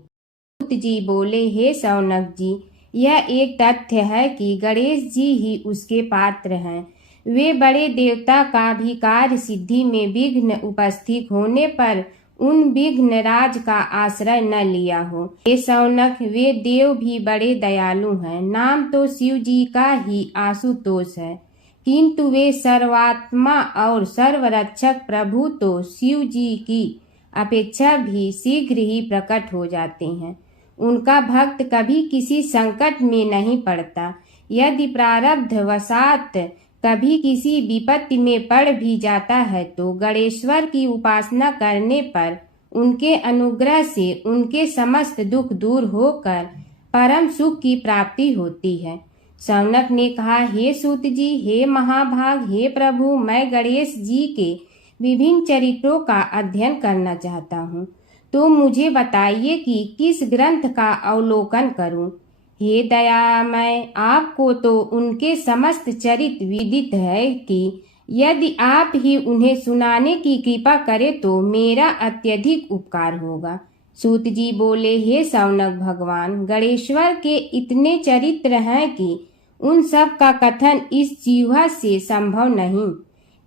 सूत जी बोले, हे शौनक जी, यह एक तथ्य है कि गणेश जी ही उसके पात्र हैं। वे बड़े देवता का भी कार्य सिद्धि में विघ्न उपस्थित होने पर उन विघ्न राज का आश्रय न लिया हो। हे शौनक, वे देव भी बड़े दयालु हैं। नाम तो शिव जी का ही आशुतोष है, किंतु वे सर्वात्मा और सर्वरक्षक प्रभु तो शिव जी की अपेक्षा भी शीघ्र ही प्रकट हो जाते हैं। उनका भक्त कभी किसी संकट में नहीं पड़ता। यदि प्रारब्ध वशात कभी किसी विपत्ति में पड़ भी जाता है तो गणेश्वर की उपासना करने पर उनके अनुग्रह से उनके समस्त दुख दूर होकर परम सुख की प्राप्ति होती है। शौनक ने कहा, हे सूत जी, हे महाभाग, हे प्रभु, मैं गणेश जी के विभिन्न चरित्रों का अध्ययन करना चाहता हूँ, तो मुझे बताइए कि किस ग्रंथ का अवलोकन करूँ। हे दयामय, आपको तो उनके समस्त चरित्र विदित है कि यदि आप ही उन्हें सुनाने की कृपा करें तो मेरा अत्यधिक उपकार होगा। सूत जी बोले, हे शौनक भगवान, गणेश्वर के इतने चरित्र हैं कि उन सब का कथन इस जीवा से संभव नहीं,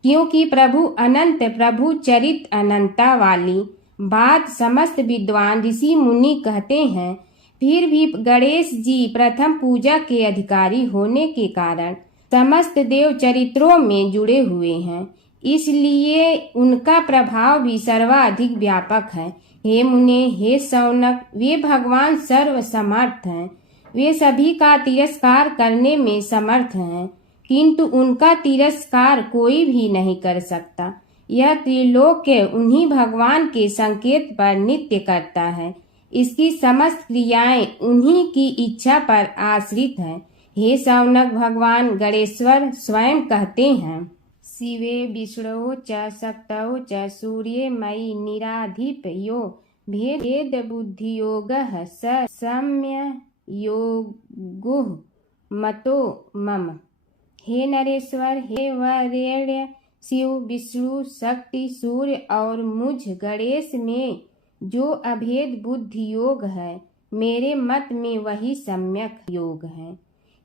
क्योंकि प्रभु अनंत, प्रभु चरित्र अनंता वाली बात समस्त विद्वान ऋषि मुनि कहते हैं। फिर भी गणेश जी प्रथम पूजा के अधिकारी होने के कारण समस्त देव चरित्रों में जुड़े हुए हैं, इसलिए उनका प्रभाव भी सर्वाधिक व्यापक है। हे मुने, हे शौनक, वे भगवान सर्व समर्थ हैं। वे सभी का तिरस्कार करने में समर्थ हैं, किंतु उनका तिरस्कार कोई भी नहीं कर सकता। यह त्रिलोक्य उन्हीं भगवान के संकेत पर नित्य करता है। इसकी समस्त क्रियाएं उन्हीं की इच्छा पर आश्रित हैं। हे शौनक भगवान गणेश्वर स्वयं कहते हैं, शिवे विष्णु च शक्तौ च सूर्ये मयि निराधिप यो भेद बुद्धि योगः स सम्य योगो मतो मम। हे नरेश्वर, हे वरेण्य, शिव, विष्णु, शक्ति, सूर्य और मुझ गणेश में जो अभेद बुद्धि योग है, मेरे मत में वही सम्यक योग है।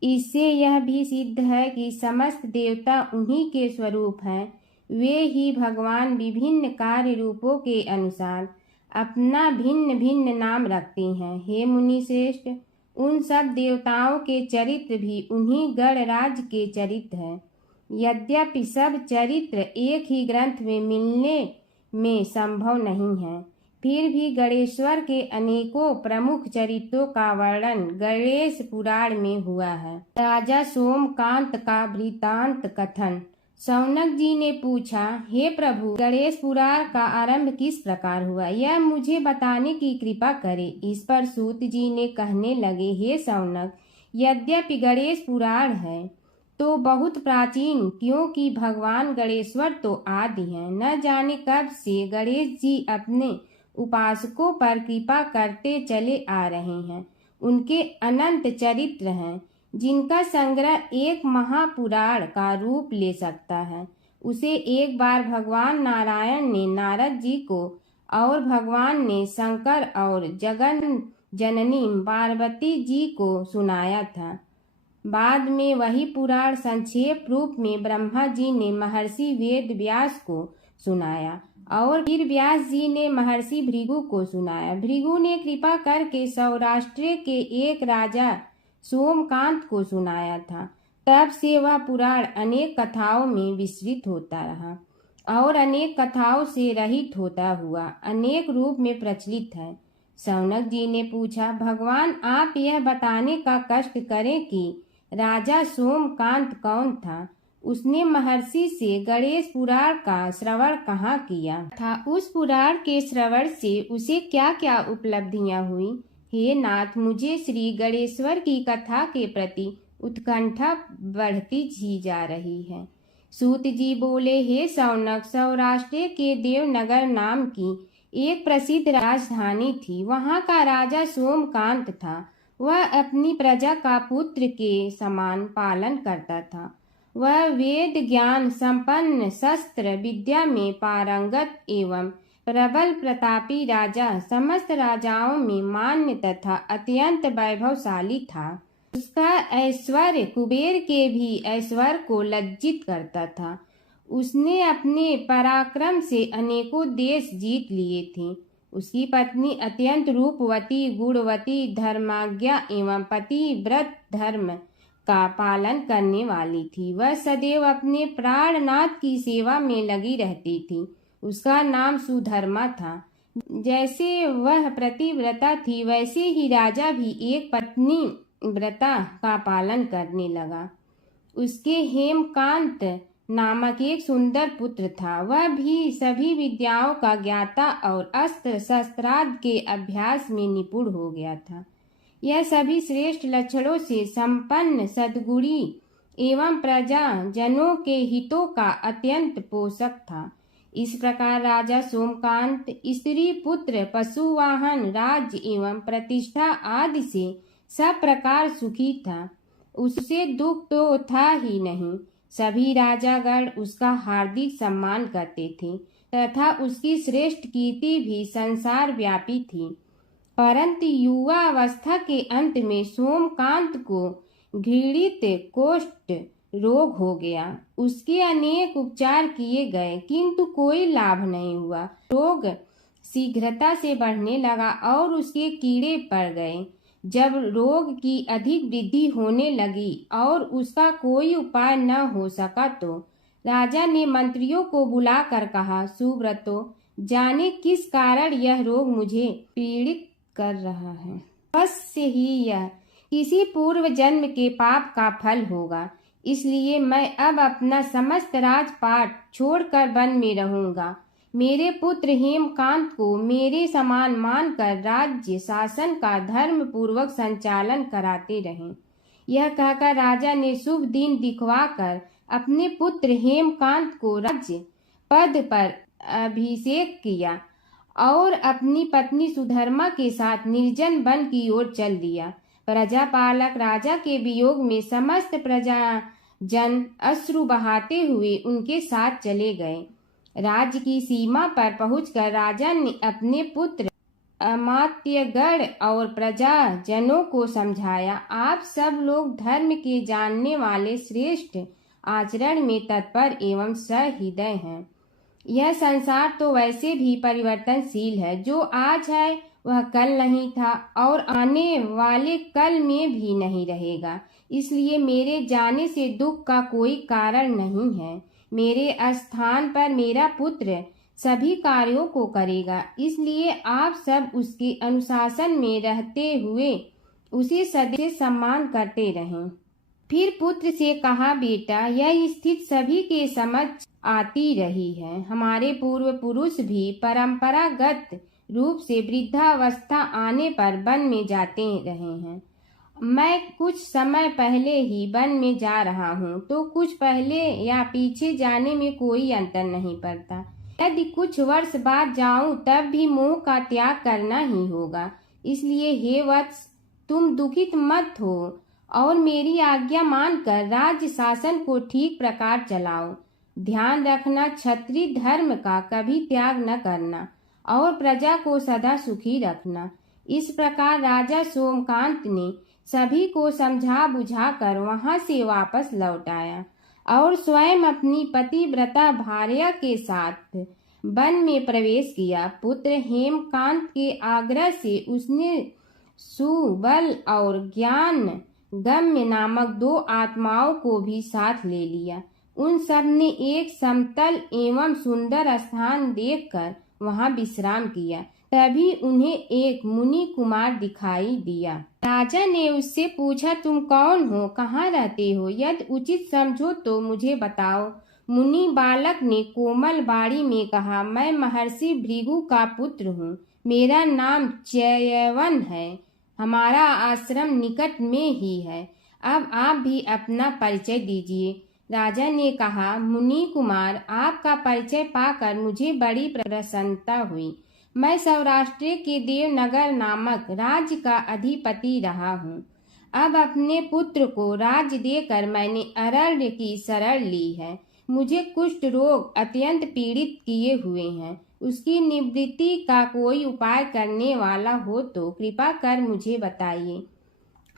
इससे यह भी सिद्ध है कि समस्त देवता उन्हीं के स्वरूप हैं। वे ही भगवान विभिन्न कार्य रूपों के अनुसार अपना भिन्न भिन्न नाम रखते हैं। हे मुनि श्रेष्ठ, उन सब देवताओं के चरित्र भी उन्हीं गणराज के चरित्र हैं। यद्यपि सब चरित्र एक ही ग्रंथ में मिलने में संभव नहीं है, फिर भी गणेश्वर के अनेकों प्रमुख चरित्रों का वर्णन गणेश पुराण में हुआ है। राजा सोमकांत का वृत्तांत कथन। शौनक जी ने पूछा, हे प्रभु, गणेश पुराण का आरंभ किस प्रकार हुआ, यह मुझे बताने की कृपा करे। इस पर सूत जी ने कहने लगे, हे शौनक, यद्यपि गणेश पुराण है तो बहुत प्राचीन, क्योंकि भगवान गणेश्वर तो आदि हैं। न जाने कब से गणेश जी अपने उपासकों पर कृपा करते चले आ रहे हैं। उनके अनंत चरित्र हैं, जिनका संग्रह एक महापुराण का रूप ले सकता है। उसे एक बार भगवान नारायण ने नारद जी को और भगवान ने शंकर और जगन जननी पार्वती जी को सुनाया था। बाद में वही पुराण संक्षेप रूप में ब्रह्मा जी ने महर्षि वेद व्यास को सुनाया और फिर व्यास जी ने महर्षि भृगु को सुनाया। भृगु ने कृपा करके सौराष्ट्र के एक राजा सोमकांत को सुनाया था। तब से वह पुराण अनेक कथाओं में विस्तृत होता रहा और अनेक कथाओं से रहित होता हुआ अनेक रूप में प्रचलित है। शौनक जी ने पूछा, भगवान, आप यह बताने का कष्ट करें कि राजा सोमकांत कौन था। उसने महर्षि से गणेश पुराण का श्रवण कहाँ किया था, उस पुराण के श्रवण से उसे क्या क्या उपलब्धियां हुई। हे नाथ, मुझे श्री गणेश्वर की कथा के प्रति उत्कंठा बढ़ती ही जा रही है। सूत जी बोले, हे शौनक, सौराष्ट्र के देवनगर नाम की एक प्रसिद्ध राजधानी थी। वहाँ का राजा सोमकांत था। वह अपनी प्रजा का पुत्र के समान पालन करता था। वह वेद ज्ञान संपन्न, शस्त्र विद्या में पारंगत एवं प्रबल प्रतापी राजा, समस्त राजाओं में मान्य तथा अत्यंत वैभवशाली था। उसका ऐश्वर्य कुबेर के भी ऐश्वर्य को लज्जित करता था। उसने अपने पराक्रम से अनेकों देश जीत लिए थे। उसकी पत्नी अत्यंत रूपवती, गुणवती, धर्माज्ञा एवं पतिव्रत धर्म का पालन करने वाली थी। वह सदैव अपने प्राणनाथ की सेवा में लगी रहती थी। उसका नाम सुधर्मा था। जैसे वह प्रतिव्रता थी, वैसे ही राजा भी एक पत्नी व्रता का पालन करने लगा। उसके हेमकांत नामक एक सुंदर पुत्र था। वह भी सभी विद्याओं का ज्ञाता और अस्त्र शस्त्रादि के अभ्यास में निपुण हो गया था। यह सभी श्रेष्ठ लक्षणों से संपन्न, सद्गुणी एवं प्रजा जनों के हितों का अत्यंत पोषक था। इस प्रकार राजा सोमकांत स्त्री, पुत्र, पशु, वाहन, राज्य एवं प्रतिष्ठा आदि से सब प्रकार सुखी था। उससे दुख तो था ही नहीं। सभी राजागण उसका हार्दिक सम्मान करते थे तथा उसकी श्रेष्ठ कीर्ति भी संसार व्यापी थी। परंतु युवा अवस्था के अंत में सोमकांत को घृणित कोष्ठ रोग हो गया। उसके अनेक उपचार किए गए, किंतु कोई लाभ नहीं हुआ। रोग शीघ्रता से बढ़ने लगा और उसके कीड़े पड़ गए। जब रोग की अधिक वृद्धि होने लगी और उसका कोई उपाय न हो सका तो राजा ने मंत्रियों को बुलाकर कहा, सुव्रतो, जाने किस कारण यह रोग मुझे पीड़ित कर रहा है। अवश्य ही यह किसी पूर्व जन्म के पाप का फल होगा। इसलिए मैं अब अपना समस्त राजपाट छोड़कर वन में रहूंगा। मेरे पुत्र हेमकांत को मेरे समान मानकर राज्य शासन का धर्म पूर्वक संचालन कराते रहें। यह कहकर राजा ने शुभ दिन दिखवाकर अपने पुत्र हेमकांत को राज्य पद पर अभिषेक किया और अपनी पत्नी सुधर्मा के साथ निर्जन वन की ओर चल दिया। प्रजापालक राजा के वियोग में समस्त प्रजा जन अश्रु बहाते हुए उनके साथ चले गए। राज्य की सीमा पर पहुंचकर राजा ने अपने पुत्र अमात्यगण और प्रजा जनों को समझाया, आप सब लोग धर्म के जानने वाले, श्रेष्ठ आचरण में तत्पर एवं सहृदय हैं। यह संसार तो वैसे भी परिवर्तनशील है। जो आज है वह कल नहीं था और आने वाले कल में भी नहीं रहेगा। इसलिए मेरे जाने से दुख का कोई कारण नहीं है। मेरे स्थान पर मेरा पुत्र सभी कार्यों को करेगा, इसलिए आप सब उसके अनुशासन में रहते हुए उसे सदैव सम्मान करते रहें। फिर पुत्र से कहा, बेटा, यह स्थिति सभी के समझ आती रही है। हमारे पूर्व पुरुष भी परंपरागत रूप से वृद्धावस्था आने पर वन में जाते रहे हैं। मैं कुछ समय पहले ही वन में जा रहा हूँ, तो कुछ पहले या पीछे जाने में कोई अंतर नहीं पड़ता। यदि कुछ वर्ष बाद जाऊं तब भी मोह का त्याग करना ही होगा। इसलिए हे वत्स, तुम दुखित मत हो और मेरी आज्ञा मानकर राज्य शासन को ठीक प्रकार चलाओ। ध्यान रखना, क्षत्रिय धर्म का कभी त्याग न करना और प्रजा को सदा सुखी रखना। इस प्रकार राजा सोमकांत ने सभी को समझा बुझाकर वहां से वापस लौट आया और स्वयं अपनी पतिव्रता भार्या के साथ वन में प्रवेश किया। पुत्र हेमकांत के आग्रह से उसने सुबल और ज्ञान गम्य नामक 2 आत्माओं को भी साथ ले लिया। उन सब ने एक समतल एवं सुंदर स्थान देखकर वहां विश्राम किया। तभी उन्हें एक मुनि कुमार दिखाई दिया। राजा ने उससे पूछा, तुम कौन हो, कहाँ रहते हो? यदि उचित समझो तो मुझे बताओ। मुनि बालक ने कोमल बाड़ी में कहा, मैं महर्षि भृगु का पुत्र हूँ। मेरा नाम च्यवन है। हमारा आश्रम निकट में ही है। अब आप भी अपना परिचय दीजिए। राजा ने कहा, मुनि कुमार, आपका परिचय पाकर मुझे बड़ी प्रसन्नता हुई। मैं सौराष्ट्र के देवनगर नामक राज्य का अधिपति रहा हूँ। अब अपने पुत्र को राज्य देकर मैंने अरण्य की शरण ली है। मुझे कुष्ठ रोग अत्यंत पीड़ित किए हुए हैं। उसकी निवृत्ति का कोई उपाय करने वाला हो तो कृपा कर मुझे बताइए।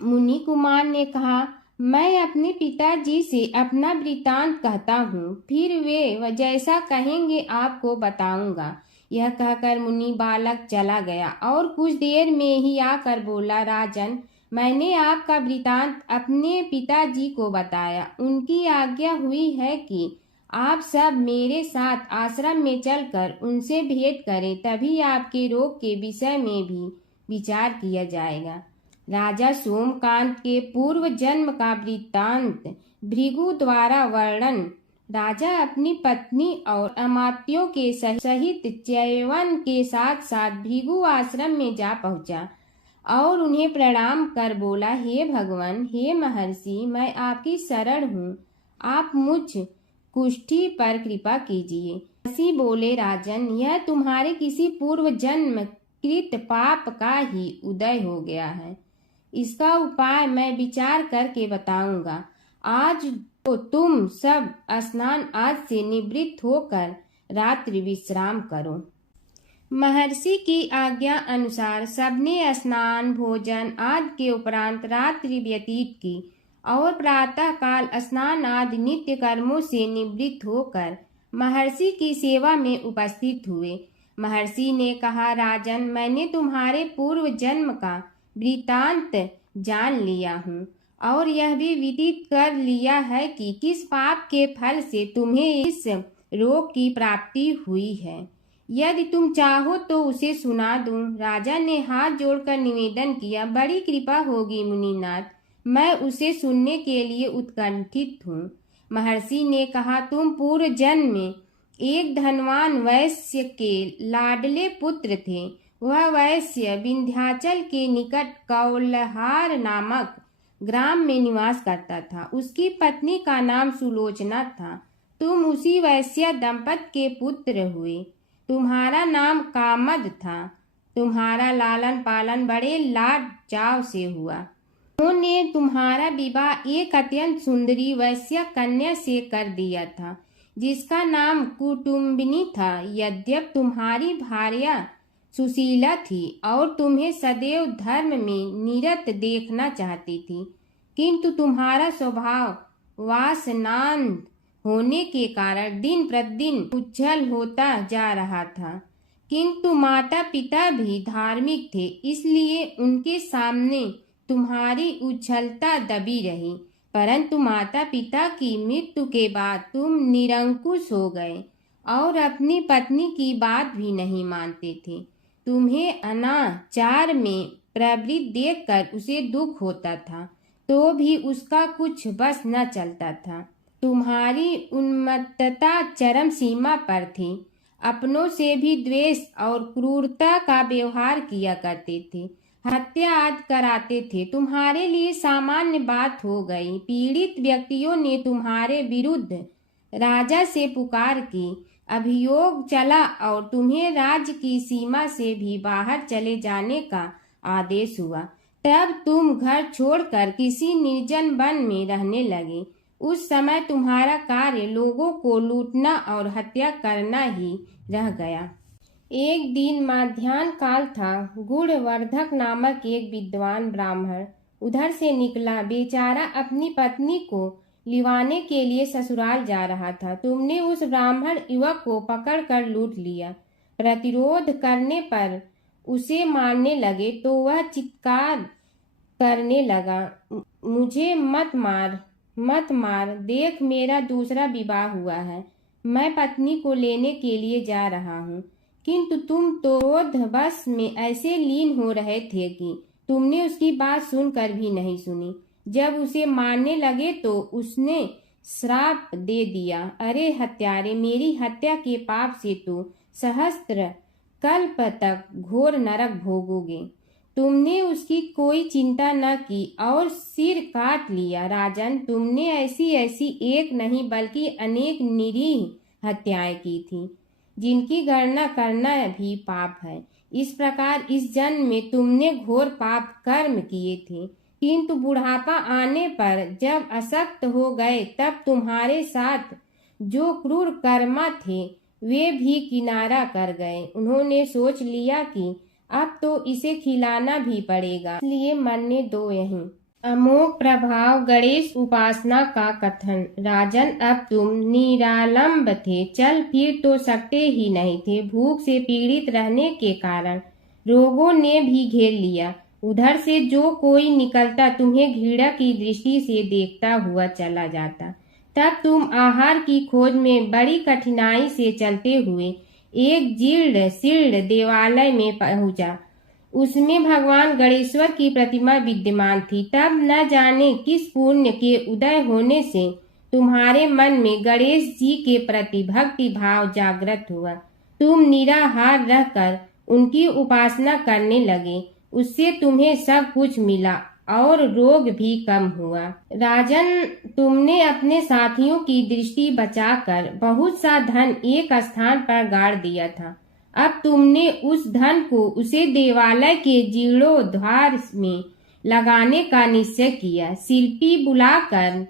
मुनि कुमार ने कहा, मैं अपने पिताजी से अपना वृतांत कहता हूँ, फिर वे जैसा कहेंगे आपको बताऊंगा। यह कहकर मुनि बालक चला गया और कुछ देर में ही आकर बोला, राजन, मैंने आपका वृतांत अपने पिताजी को बताया। उनकी आज्ञा हुई है कि आप सब मेरे साथ आश्रम में चलकर उनसे भेंट करें, तभी आपके रोग के विषय में भी विचार किया जाएगा। राजा सोमकांत के पूर्व जन्म का वृत्तांत भृगु द्वारा वर्णन। राजा अपनी पत्नी और अमात्यों के सहित च्यवन के साथ साथ भृगु आश्रम में जा पहुंचा और उन्हें प्रणाम कर बोला, हे भगवान, हे महर्षि, मैं आपकी शरण हूँ। आप मुझ कुष्ठी पर कृपा कीजिए। महर्षि बोले, राजन, यह तुम्हारे किसी पूर्व जन्म कृत पाप का ही उदय हो गया है। इसका उपाय मैं विचार करके बताऊंगा। आज तो तुम सब स्नान आज से निवृत्त होकर रात्रि विश्राम करो। महर्षि की आज्ञा अनुसार सबने स्नान भोजन आदि के उपरांत रात्रि व्यतीत की और प्रातः काल स्नान आदि नित्य कर्मों से निवृत्त होकर महर्षि की सेवा में उपस्थित हुए। महर्षि ने कहा, राजन, मैंने तुम्हारे पूर्व जन्म का वृतांत जान लिया हूँ और यह भी विदित कर लिया है कि किस पाप के फल से तुम्हें इस रोग की प्राप्ति हुई है। यदि तुम चाहो तो उसे सुना दूं। राजा ने हाथ जोड़कर निवेदन किया, बड़ी कृपा होगी मुनिनाथ, मैं उसे सुनने के लिए उत्कंठित हूँ। महर्षि ने कहा, तुम पूर्व जन्म में एक धनवान वैश्य के लाडले पुत्र थे। वह वैश्य विंध्याचल के निकट कौलहार नामक ग्राम में निवास करता था। उसकी पत्नी का नाम सुलोचना था। तुम उसी वैश्य दंपत के पुत्र हुए। तुम्हारा नाम कामद था। तुम्हारा लालन पालन बड़े लाड चाव से हुआ। उन्होंने तुम्हारा विवाह एक अत्यंत सुंदरी वैश्य कन्या से कर दिया था, जिसका नाम कुटुम्बिनी था। यद्यप तुम्हारी भार्या सुशीला थी और तुम्हें सदैव धर्म में निरत देखना चाहती थी, किंतु तुम्हारा स्वभाव वासनांध होने के कारण दिन प्रतिदिन उज्जवल होता जा रहा था। किंतु माता पिता भी धार्मिक थे, इसलिए उनके सामने तुम्हारी उज्ज्वलता दबी रही। परंतु माता पिता की मृत्यु के बाद तुम निरंकुश हो गए और अपनी पत्नी की बात भी नहीं मानते थे। तुम्हें अनाचार में प्रवृत्त देखकर उसे दुख होता था, तो भी उसका कुछ बस न चलता था। तुम्हारी उन्मत्तता चरम सीमा पर थी। अपनों से भी द्वेष और क्रूरता का व्यवहार किया करते थे, हत्या आदि कराते थे। तुम्हारे लिए सामान्य बात हो गई। पीड़ित व्यक्तियों ने तुम्हारे विरुद्ध राजा से पुकार की, अभियोग चला और तुम्हें राज्य की सीमा से भी बाहर चले जाने का आदेश हुआ। तब तुम घर छोड़कर किसी निर्जन वन में रहने लगे। उस समय तुम्हारा कार्य लोगों को लूटना और हत्या करना ही रह गया। एक दिन मध्याह्न काल था। गुणवर्धक नामक एक विद्वान ब्राह्मण उधर से निकला। बेचारा अपनी पत्नी को लिवाने के लिए ससुराल जा रहा था। तुमने उस ब्राह्मण युवक को पकड़कर लूट लिया। प्रतिरोध करने पर उसे मारने लगे तो वह चित्कार करने लगा, मुझे मत मार, मत मार, देख मेरा दूसरा विवाह हुआ है, मैं पत्नी को लेने के लिए जा रहा हूँ। किंतु तुम तो क्रोधवश में ऐसे लीन हो रहे थे कि तुमने उसकी बात सुनकर भी नहीं सुनी। जब उसे मारने लगे तो उसने श्राप दे दिया, अरे हत्यारे, मेरी हत्या के पाप से तो सहस्त्र कल्प तक घोर नरक भोगोगे। तुमने उसकी कोई चिंता न की और सिर काट लिया। राजन, तुमने ऐसी ऐसी एक नहीं बल्कि अनेक निरीह हत्याएं की थी, जिनकी गणना करना भी पाप है। इस प्रकार इस जन्म में तुमने घोर पाप कर्म किए थे, किंतु बुढ़ापा आने पर जब अशक्त हो गए तब तुम्हारे साथ जो क्रूर कर्मा थे वे भी किनारा कर गए। उन्होंने सोच लिया कि अब तो इसे खिलाना भी पड़ेगा, इसलिए मरने दो यहीं। अमोघ प्रभाव गणेश उपासना का कथन। राजन, अब तुम निरालंब थे, चल फिर तो सकते ही नहीं थे। भूख से पीड़ित रहने के कारण रोगों ने भी घेर लिया। उधर से जो कोई निकलता तुम्हें घृणा की दृष्टि से देखता हुआ चला जाता। तब तुम आहार की खोज में बड़ी कठिनाई से चलते हुए एक जीर्ण शीर्ण देवालय में पहुंचा। उसमें भगवान गणेश्वर की प्रतिमा विद्यमान थी। तब न जाने किस पुण्य के उदय होने से तुम्हारे मन में गणेश जी के प्रति भक्ति भाव जागृत हुआ। तुम निराहार रहकर उनकी उपासना करने लगे। उससे तुम्हें सब कुछ मिला और रोग भी कम हुआ। राजन, तुमने अपने साथियों की दृष्टि बचाकर बहुत सा धन एक स्थान पर गाड़ दिया था। अब तुमने उस धन को उसे देवालय के जीर्णोद्धार में लगाने का निश्चय किया। शिल्पी बुलाकर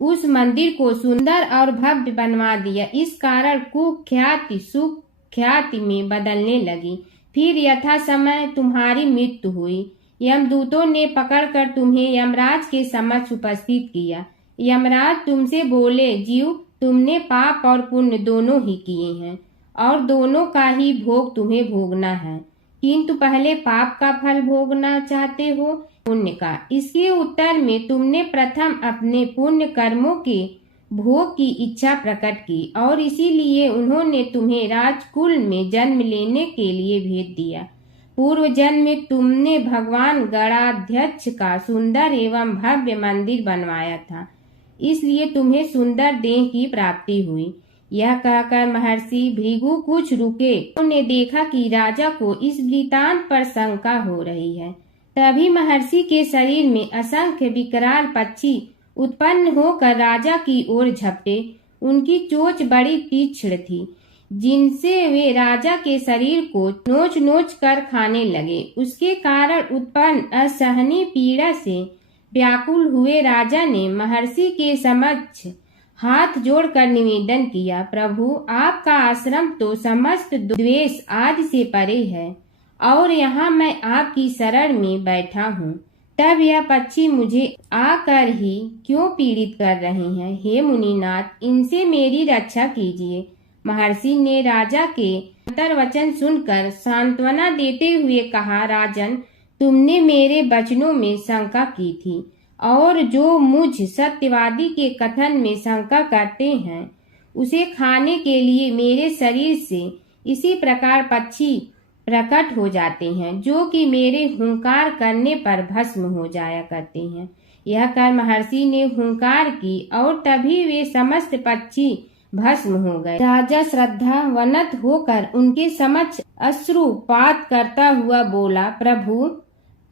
उस मंदिर को सुंदर और भव्य बनवा दिया। इस कारण कुख्याति सुख्याति में बदलने लगी। फिर यथा समय तुम्हारी मृत्यु हुई। यमदूतों ने पकड़कर तुम्हें यमराज के समक्ष उपस्थित किया। यमराज तुमसे बोले, जीव, तुमने पाप और पुण्य दोनों ही किए हैं और दोनों का ही भोग तुम्हें भोगना है, किंतु पहले पाप का फल भोगना चाहते हो पुण्य का। इसके उत्तर में तुमने प्रथम अपने पुण्य कर्मों के भोग की इच्छा प्रकट की और इसीलिए उन्होंने तुम्हें राजकुल में जन्म लेने के लिए भेज दिया। पूर्व जन्म में तुमने भगवान गणाध्यक्ष का सुंदर एवं भव्य मंदिर बनवाया था, इसलिए तुम्हें सुंदर देह की प्राप्ति हुई। यह कहकर महर्षि भृगु कुछ रुके। उन्होंने देखा कि राजा को इस वृतांत पर शंका हो रही है। तभी महर्षि के शरीर में असंख्य विकराल पक्षी उत्पन्न होकर राजा की ओर झपटे। उनकी चोंच बड़ी तीक्ष्ण थी, जिनसे वे राजा के शरीर को नोच नोच कर खाने लगे। उसके कारण उत्पन्न असहनीय पीड़ा से व्याकुल हुए राजा ने महर्षि के समक्ष हाथ जोड़कर निवेदन किया, प्रभु, आपका आश्रम तो समस्त द्वेष आदि से परे है और यहाँ मैं आपकी शरण में बैठा हूँ। तब यह पक्षी मुझे आकर ही क्यों पीड़ित कर रहे हैं? हे मुनिनाथ, इनसे मेरी रक्षा कीजिए। महर्षि ने राजा के अंतर्वचन सुनकर सांत्वना देते हुए कहा, राजन, तुमने मेरे वचनों में शंका की थी और जो मुझ सत्यवादी के कथन में शंका करते हैं उसे खाने के लिए मेरे शरीर से इसी प्रकार पक्षी प्रकट हो जाते हैं, जो कि मेरे हुंकार करने पर भस्म हो जाया करते हैं। यह कर महर्षि ने हुंकार की और तभी वे समस्त पक्षी भस्म हो गए। राजा श्रद्धावनत होकर उनके समक्ष अश्रुपात करता हुआ बोला, प्रभु,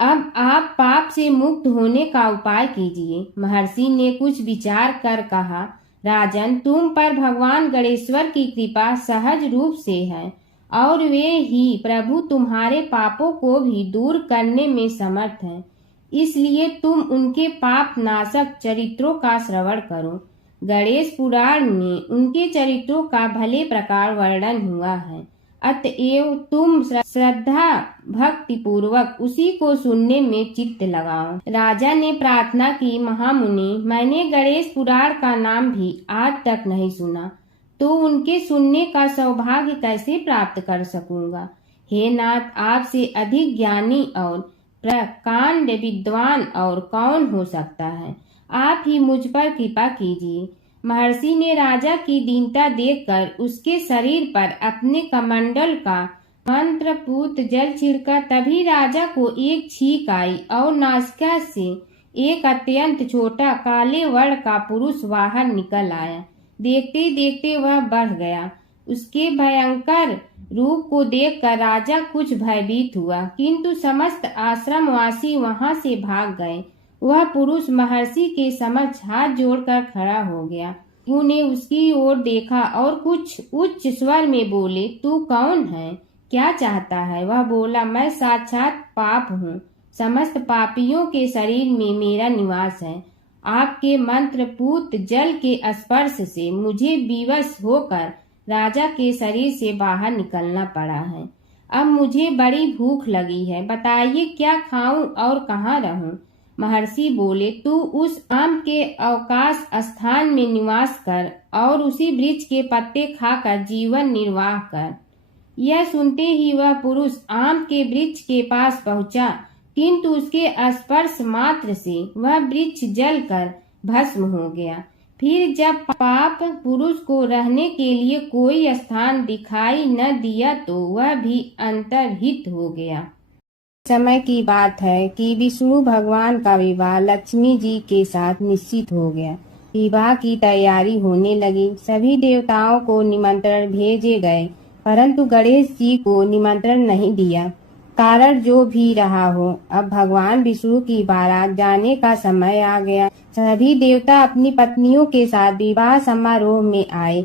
अब आप पाप से मुक्त होने का उपाय कीजिए। महर्षि ने कुछ विचार कर कहा, राजन, तुम पर भगवान गणेश्वर की कृपा सहज रूप से है और वे ही प्रभु तुम्हारे पापों को भी दूर करने में समर्थ हैं। इसलिए तुम उनके पाप नाशक चरित्रों का श्रवण करो। गणेश पुराण में उनके चरित्रों का भले प्रकार वर्णन हुआ है, अतएव तुम श्रद्धा भक्ति पूर्वक उसी को सुनने में चित्त लगाओ। राजा ने प्रार्थना की, महामुनि, मैंने गणेश पुराण का नाम भी आज तक नहीं सुना, तो उनके सुनने का सौभाग्य कैसे प्राप्त कर सकूंगा। हे नाथ, आपसे अधिक ज्ञानी और प्रकांड विद्वान और कौन हो सकता है। आप ही मुझ पर कृपा कीजिए। महर्षि ने राजा की दीनता देखकर उसके शरीर पर अपने कमंडल का मंत्रपूत जल छिड़का। तभी राजा को एक छींक आई और नासिका से एक अत्यंत छोटा काले वर्ण का पुरुष बाहर निकल आया। देखते देखते वह बढ़ गया। उसके भयंकर रूप को देखकर राजा कुछ भयभीत हुआ, किंतु समस्त आश्रमवासी वहां से भाग गए। वह पुरुष महर्षि के समक्ष हाथ जोड़कर खड़ा हो गया। उन्हें उसकी ओर देखा और कुछ उच्च स्वर में बोले, तू कौन है, क्या चाहता है। वह बोला, मैं साक्षात पाप हूँ, समस्त पापियों के शरीर में मेरा निवास है। आपके मंत्रपूत जल के स्पर्श से मुझे विवश होकर राजा के शरीर से बाहर निकलना पड़ा है। अब मुझे बड़ी भूख लगी है, बताइए क्या खाऊं और कहाँ रहूं। महर्षि बोले, तू उस आम के अवकाश स्थान में निवास कर और उसी वृक्ष के पत्ते खाकर जीवन निर्वाह कर। यह सुनते ही वह पुरुष आम के वृक्ष के पास पहुंचा, किंतु उसके स्पर्श मात्र से वह वृक्ष जलकर भस्म हो गया। फिर जब पाप पुरुष को रहने के लिए कोई स्थान दिखाई न दिया तो वह भी अंतर्हित हो गया। समय की बात है कि विष्णु भगवान का विवाह लक्ष्मी जी के साथ निश्चित हो गया। विवाह की तैयारी होने लगी। सभी देवताओं को निमंत्रण भेजे गए, परंतु गणेश जी को निमंत्रण नहीं दिया। कारण जो भी रहा हो, अब भगवान विष्णु की बारात जाने का समय आ गया। सभी देवता अपनी पत्नियों के साथ विवाह समारोह में आए।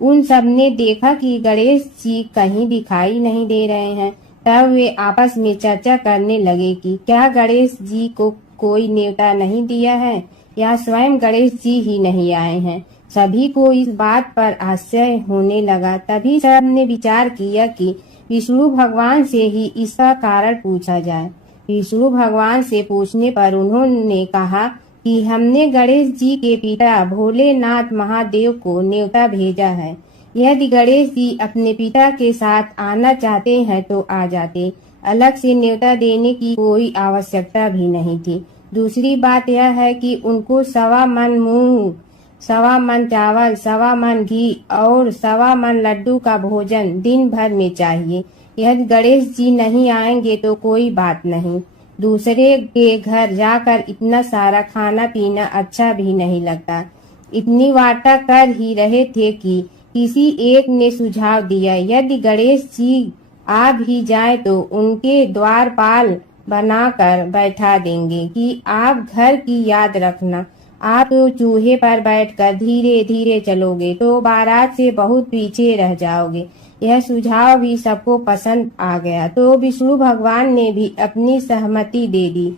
उन सब ने देखा कि गणेश जी कहीं दिखाई नहीं दे रहे हैं। तब वे आपस में चर्चा करने लगे कि क्या गणेश जी को कोई न्योता नहीं दिया है या स्वयं गणेश जी ही नहीं आए हैं। सभी को इस बात पर आश्चर्य होने लगा। तभी सब ने विचार किया कि विष्णु भगवान से ही इसका कारण पूछा जाए। विष्णु भगवान से पूछने पर उन्होंने कहा कि हमने गणेश जी के पिता भोलेनाथ महादेव को न्योता भेजा है। यदि गणेश जी अपने पिता के साथ आना चाहते हैं तो आ जाते, अलग से न्योता देने की कोई आवश्यकता भी नहीं थी। दूसरी बात यह है कि उनको 1.25 मन मूंग, 1.25 मन चावल, 1.25 मन घी और 1.25 मन लड्डू का भोजन दिन भर में चाहिए। यदि गणेश जी नहीं आएंगे तो कोई बात नहीं, दूसरे के घर जाकर इतना सारा खाना पीना अच्छा भी नहीं लगता। इतनी वार्ता कर ही रहे थे कि किसी एक ने सुझाव दिया, यदि गणेश जी आ भी जाए तो उनके द्वारपाल बनाकर बैठा देंगे कि आप घर की याद रखना। आप तो चूहे पर बैठकर धीरे धीरे चलोगे तो बारात से बहुत पीछे रह जाओगे। यह सुझाव भी सबको पसंद आ गया, तो विष्णु भगवान ने भी अपनी सहमति दे दी।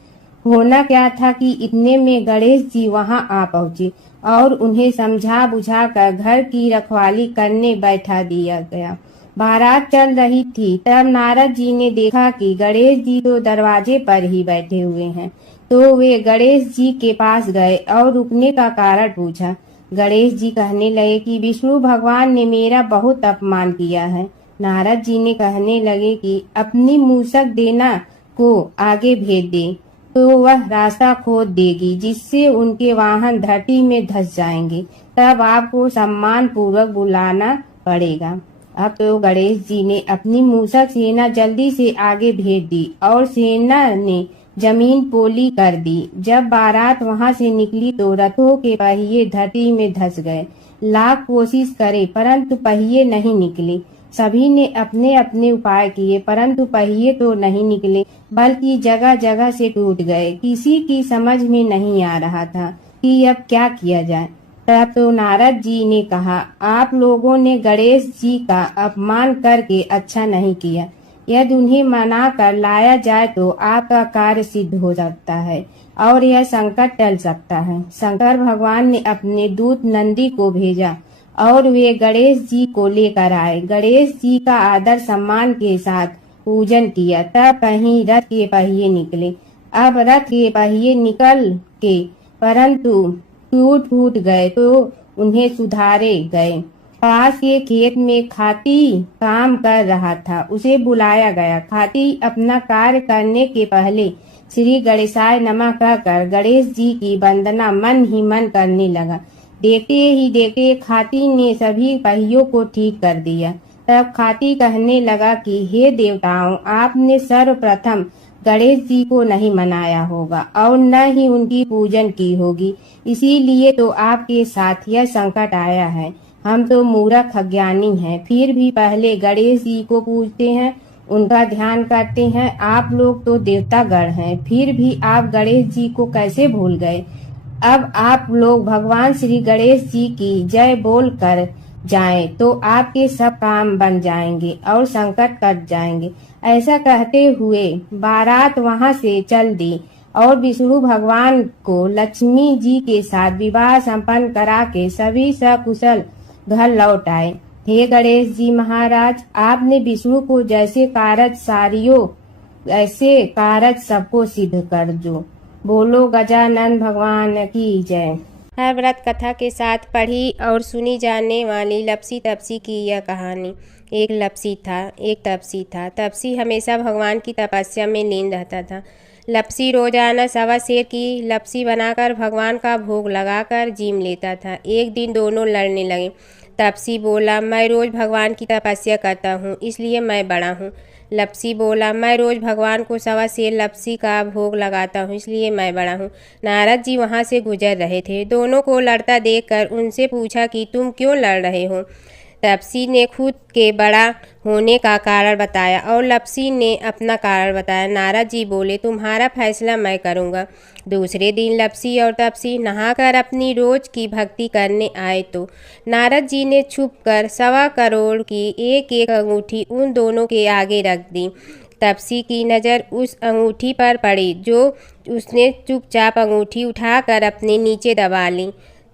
होना क्या था कि इतने में गणेश जी वहां आ पहुंचे और उन्हें समझा बुझा कर घर की रखवाली करने बैठा दिया गया। बारात चल रही थी, तब नारद जी ने देखा कि गणेश जी तो दरवाजे पर ही बैठे हुए हैं, तो वे गणेश जी के पास गए और रुकने का कारण पूछा। गणेश जी कहने लगे कि विष्णु भगवान ने मेरा बहुत अपमान किया है। नारद जी ने कहने लगे कि अपनी मूसक देना को आगे भेज दे। तो वह रास्ता खोद देगी, जिससे उनके वाहन धरती में धंस जाएंगे। तब आपको सम्मान पूर्वक बुलाना पड़ेगा। अब तो गणेश जी ने अपनी मूषक सेना जल्दी से आगे भेज दी और सेना ने जमीन पोली कर दी। जब बारात वहां से निकली तो रथों के पहिए धरती में धंस गए। लाख कोशिश करे परंतु पहिए नहीं निकले। सभी ने अपने अपने उपाय किए परंतु पहिए तो नहीं निकले, बल्कि जगह जगह से टूट गए। किसी की समझ में नहीं आ रहा था कि अब क्या किया जाए। तब तो नारद जी ने कहा, आप लोगों ने गणेश जी का अपमान करके अच्छा नहीं किया। यदि उन्हें मना कर लाया जाए तो आपका कार्य सिद्ध हो सकता है और यह संकट टल सकता है। शंकर भगवान ने अपने दूत नंदी को भेजा और वे गणेश जी को लेकर आए। गणेश जी का आदर सम्मान के साथ पूजन किया। तब कहीं रथ के पहिए निकले। अब रथ के पहिए निकल के परंतु टूट फूट गए तो उन्हें सुधारे गए। पास के खेत में खाती काम कर रहा था, उसे बुलाया गया। खाती अपना कार्य करने के पहले श्री गणेशाय नमः कहकर गणेश जी की वंदना मन ही मन करने लगा। देखते ही देखते खाती ने सभी पहियों को ठीक कर दिया। तब खाती कहने लगा कि हे देवताओं, आपने सर्वप्रथम गणेश जी को नहीं मनाया होगा और न ही उनकी पूजन की होगी, इसीलिए तो आपके साथ यह संकट आया है। हम तो मूर्ख अज्ञानी हैं, फिर भी पहले गणेश जी को पूजते हैं, उनका ध्यान करते हैं। आप लोग तो देवतागण हैं, फिर भी आप गणेश जी को कैसे भूल गए। अब आप लोग भगवान श्री गणेश जी की जय बोल कर जाएं तो आपके सब काम बन जाएंगे और संकट कट जाएंगे। ऐसा कहते हुए बारात वहां से चल दी और विष्णु भगवान को लक्ष्मी जी के साथ विवाह संपन्न करा के सभी सकुशल घर लौट आए। हे गणेश जी महाराज, आपने विष्णु को जैसे कारज सारियो ऐसे कारज सबको सिद्ध कर जो। बोलो गजानन भगवान की जय। हर व्रत कथा के साथ पढ़ी और सुनी जाने वाली लपसी तपसी की यह कहानी। एक लपसी था, एक तपसी था। तपसी हमेशा भगवान की तपस्या में लीन रहता था। लपसी रोजाना सवा सेर की लपसी बनाकर भगवान का भोग लगाकर जीम लेता था। एक दिन दोनों लड़ने लगे। तपसी बोला, मैं रोज भगवान की तपस्या करता हूँ, इसलिए मैं बड़ा हूँ। लपसी बोला, मैं रोज भगवान को सवा सेर लपसी का भोग लगाता हूँ, इसलिए मैं बड़ा हूँ। नारद जी वहाँ से गुजर रहे थे। दोनों को लड़ता देखकर उनसे पूछा कि तुम क्यों लड़ रहे हो। तपसी ने खुद के बड़ा होने का कारण बताया और लपसी ने अपना कारण बताया। नारद जी बोले, तुम्हारा फैसला मैं करूँगा। दूसरे दिन लपसी और तपसी नहाकर अपनी रोज की भक्ति करने आए तो नारद जी ने छुपकर 1.25 करोड़ की एक एक अंगूठी उन दोनों के आगे रख दी। तपसी की नज़र उस अंगूठी पर पड़ी जो उसने चुपचाप अंगूठी उठाकर अपने नीचे दबा ली।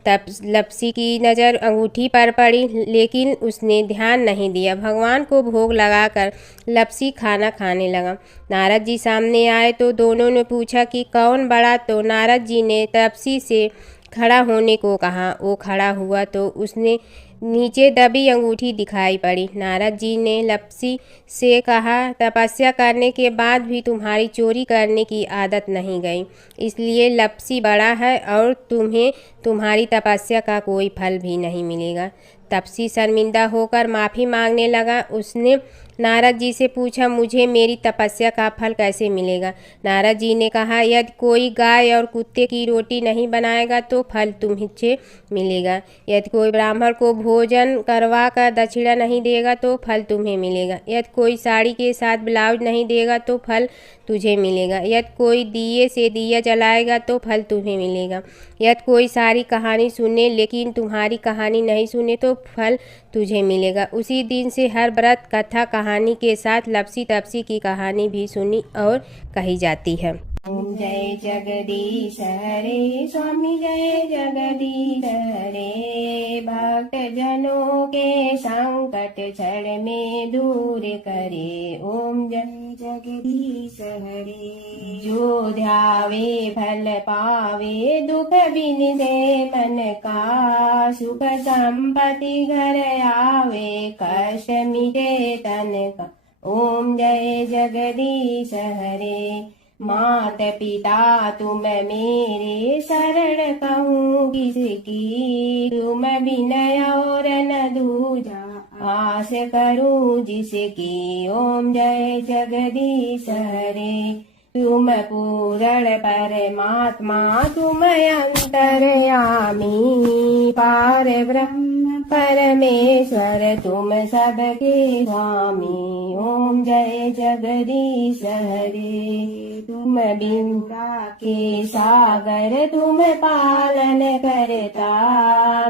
तब लपसी की नज़र अंगूठी पर पड़ी, लेकिन उसने ध्यान नहीं दिया। भगवान को भोग लगाकर लपसी खाना खाने लगा। नारद जी सामने आए तो दोनों ने पूछा कि कौन बड़ा, तो नारद जी ने तपसी से खड़ा होने को कहा। वो खड़ा हुआ तो उसने नीचे दबी अंगूठी दिखाई पड़ी। नारद जी ने लपसी से कहा, तपस्या करने के बाद भी तुम्हारी चोरी करने की आदत नहीं गई, इसलिए लपसी बड़ा है और तुम्हें तुम्हारी तपस्या का कोई फल भी नहीं मिलेगा। तपसी शर्मिंदा होकर माफ़ी मांगने लगा। उसने नारद जी से पूछा, मुझे मेरी तपस्या का फल कैसे मिलेगा। नारद जी ने कहा, यदि कोई गाय और कुत्ते की रोटी नहीं बनाएगा तो फल तुम्हें मिलेगा। यदि कोई ब्राह्मण को भोजन करवा कर दक्षिणा नहीं देगा तो फल तुम्हें मिलेगा। यदि कोई साड़ी के साथ ब्लाउज नहीं देगा तो फल तुझे मिलेगा। यदि कोई दिए से दिया जलाएगा तो फल तुम्हें मिलेगा। यदि कोई सारी कहानी सुने लेकिन तुम्हारी कहानी नहीं सुने तो फल तुझे मिलेगा। उसी दिन से हर व्रत कथा कहानी के साथ लपसी तपसी की कहानी भी सुनी और कही जाती है। ओम जय जगदीश हरे, स्वामी जय जगदीश हरे। भक्त जनों के संकट क्षण में दूर करे। ओम जय जगदीश हरे। जो ध्यावे फल पावे, दुख बिन दे मन का। सुख संपत्ति घर आवे, कष्ट मिटे तन का। ओम जय जगदीश हरे। मात पिता तुम मेरे शरण कहूँ किसकी, तुम विनय और न दूजा आस करूँ जिसकी। ओम जय जगदीश हरे। तुम पूरण परमात्मा तुम अंतर्यामी, पार ब्रह्म परमेश्वर तुम सबके स्वामी। ओम जय जगदीश हरे। तुम बिंदा के सागर तुम पालन करता,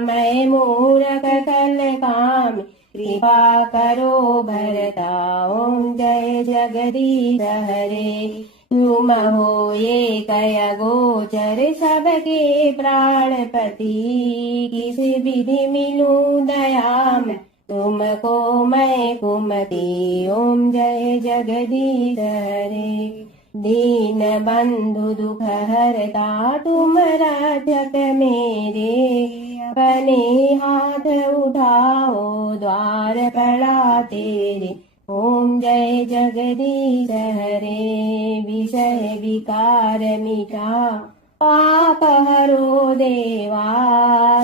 मैं मूरख कल काम कृपा करो भरता। ओम जय जगदीश हरे। तुम हो ये कय गोचर सबके प्राणपति, किस विधि मिलूं दया में तुमको मैं कुमति। ओम जय जगदीश हरे। दीन बंधु दुख हरता तुम रक्षक मेरे, अपने हाथ उठाओ द्वार पड़ा तेरे। ओम जय जगदीश हरे। विषय विकार मिटा पाप हरो देवा,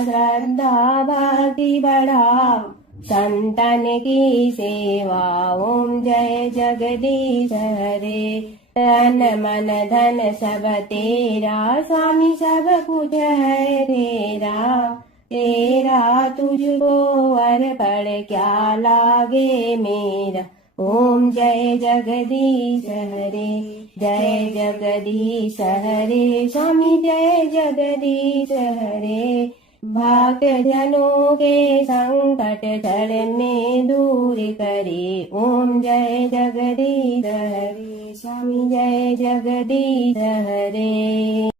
श्रद्धा भक्ति बढ़ाओ संतन की सेवा। ओम जय जगदीश हरे। तन मन धन सब तेरा, स्वामी सब कुछ है तेरा, तेरा तुझको अर्पण क्या लागे मेरा। ओम जय जगदीश हरे। जय जगदीश हरे। स्वामी जय जगदीश हरे। भक्त जनों के संकट चरण में दूर करे। ओम जय जगदीश हरे। स्वामी जय जगदीश हरे।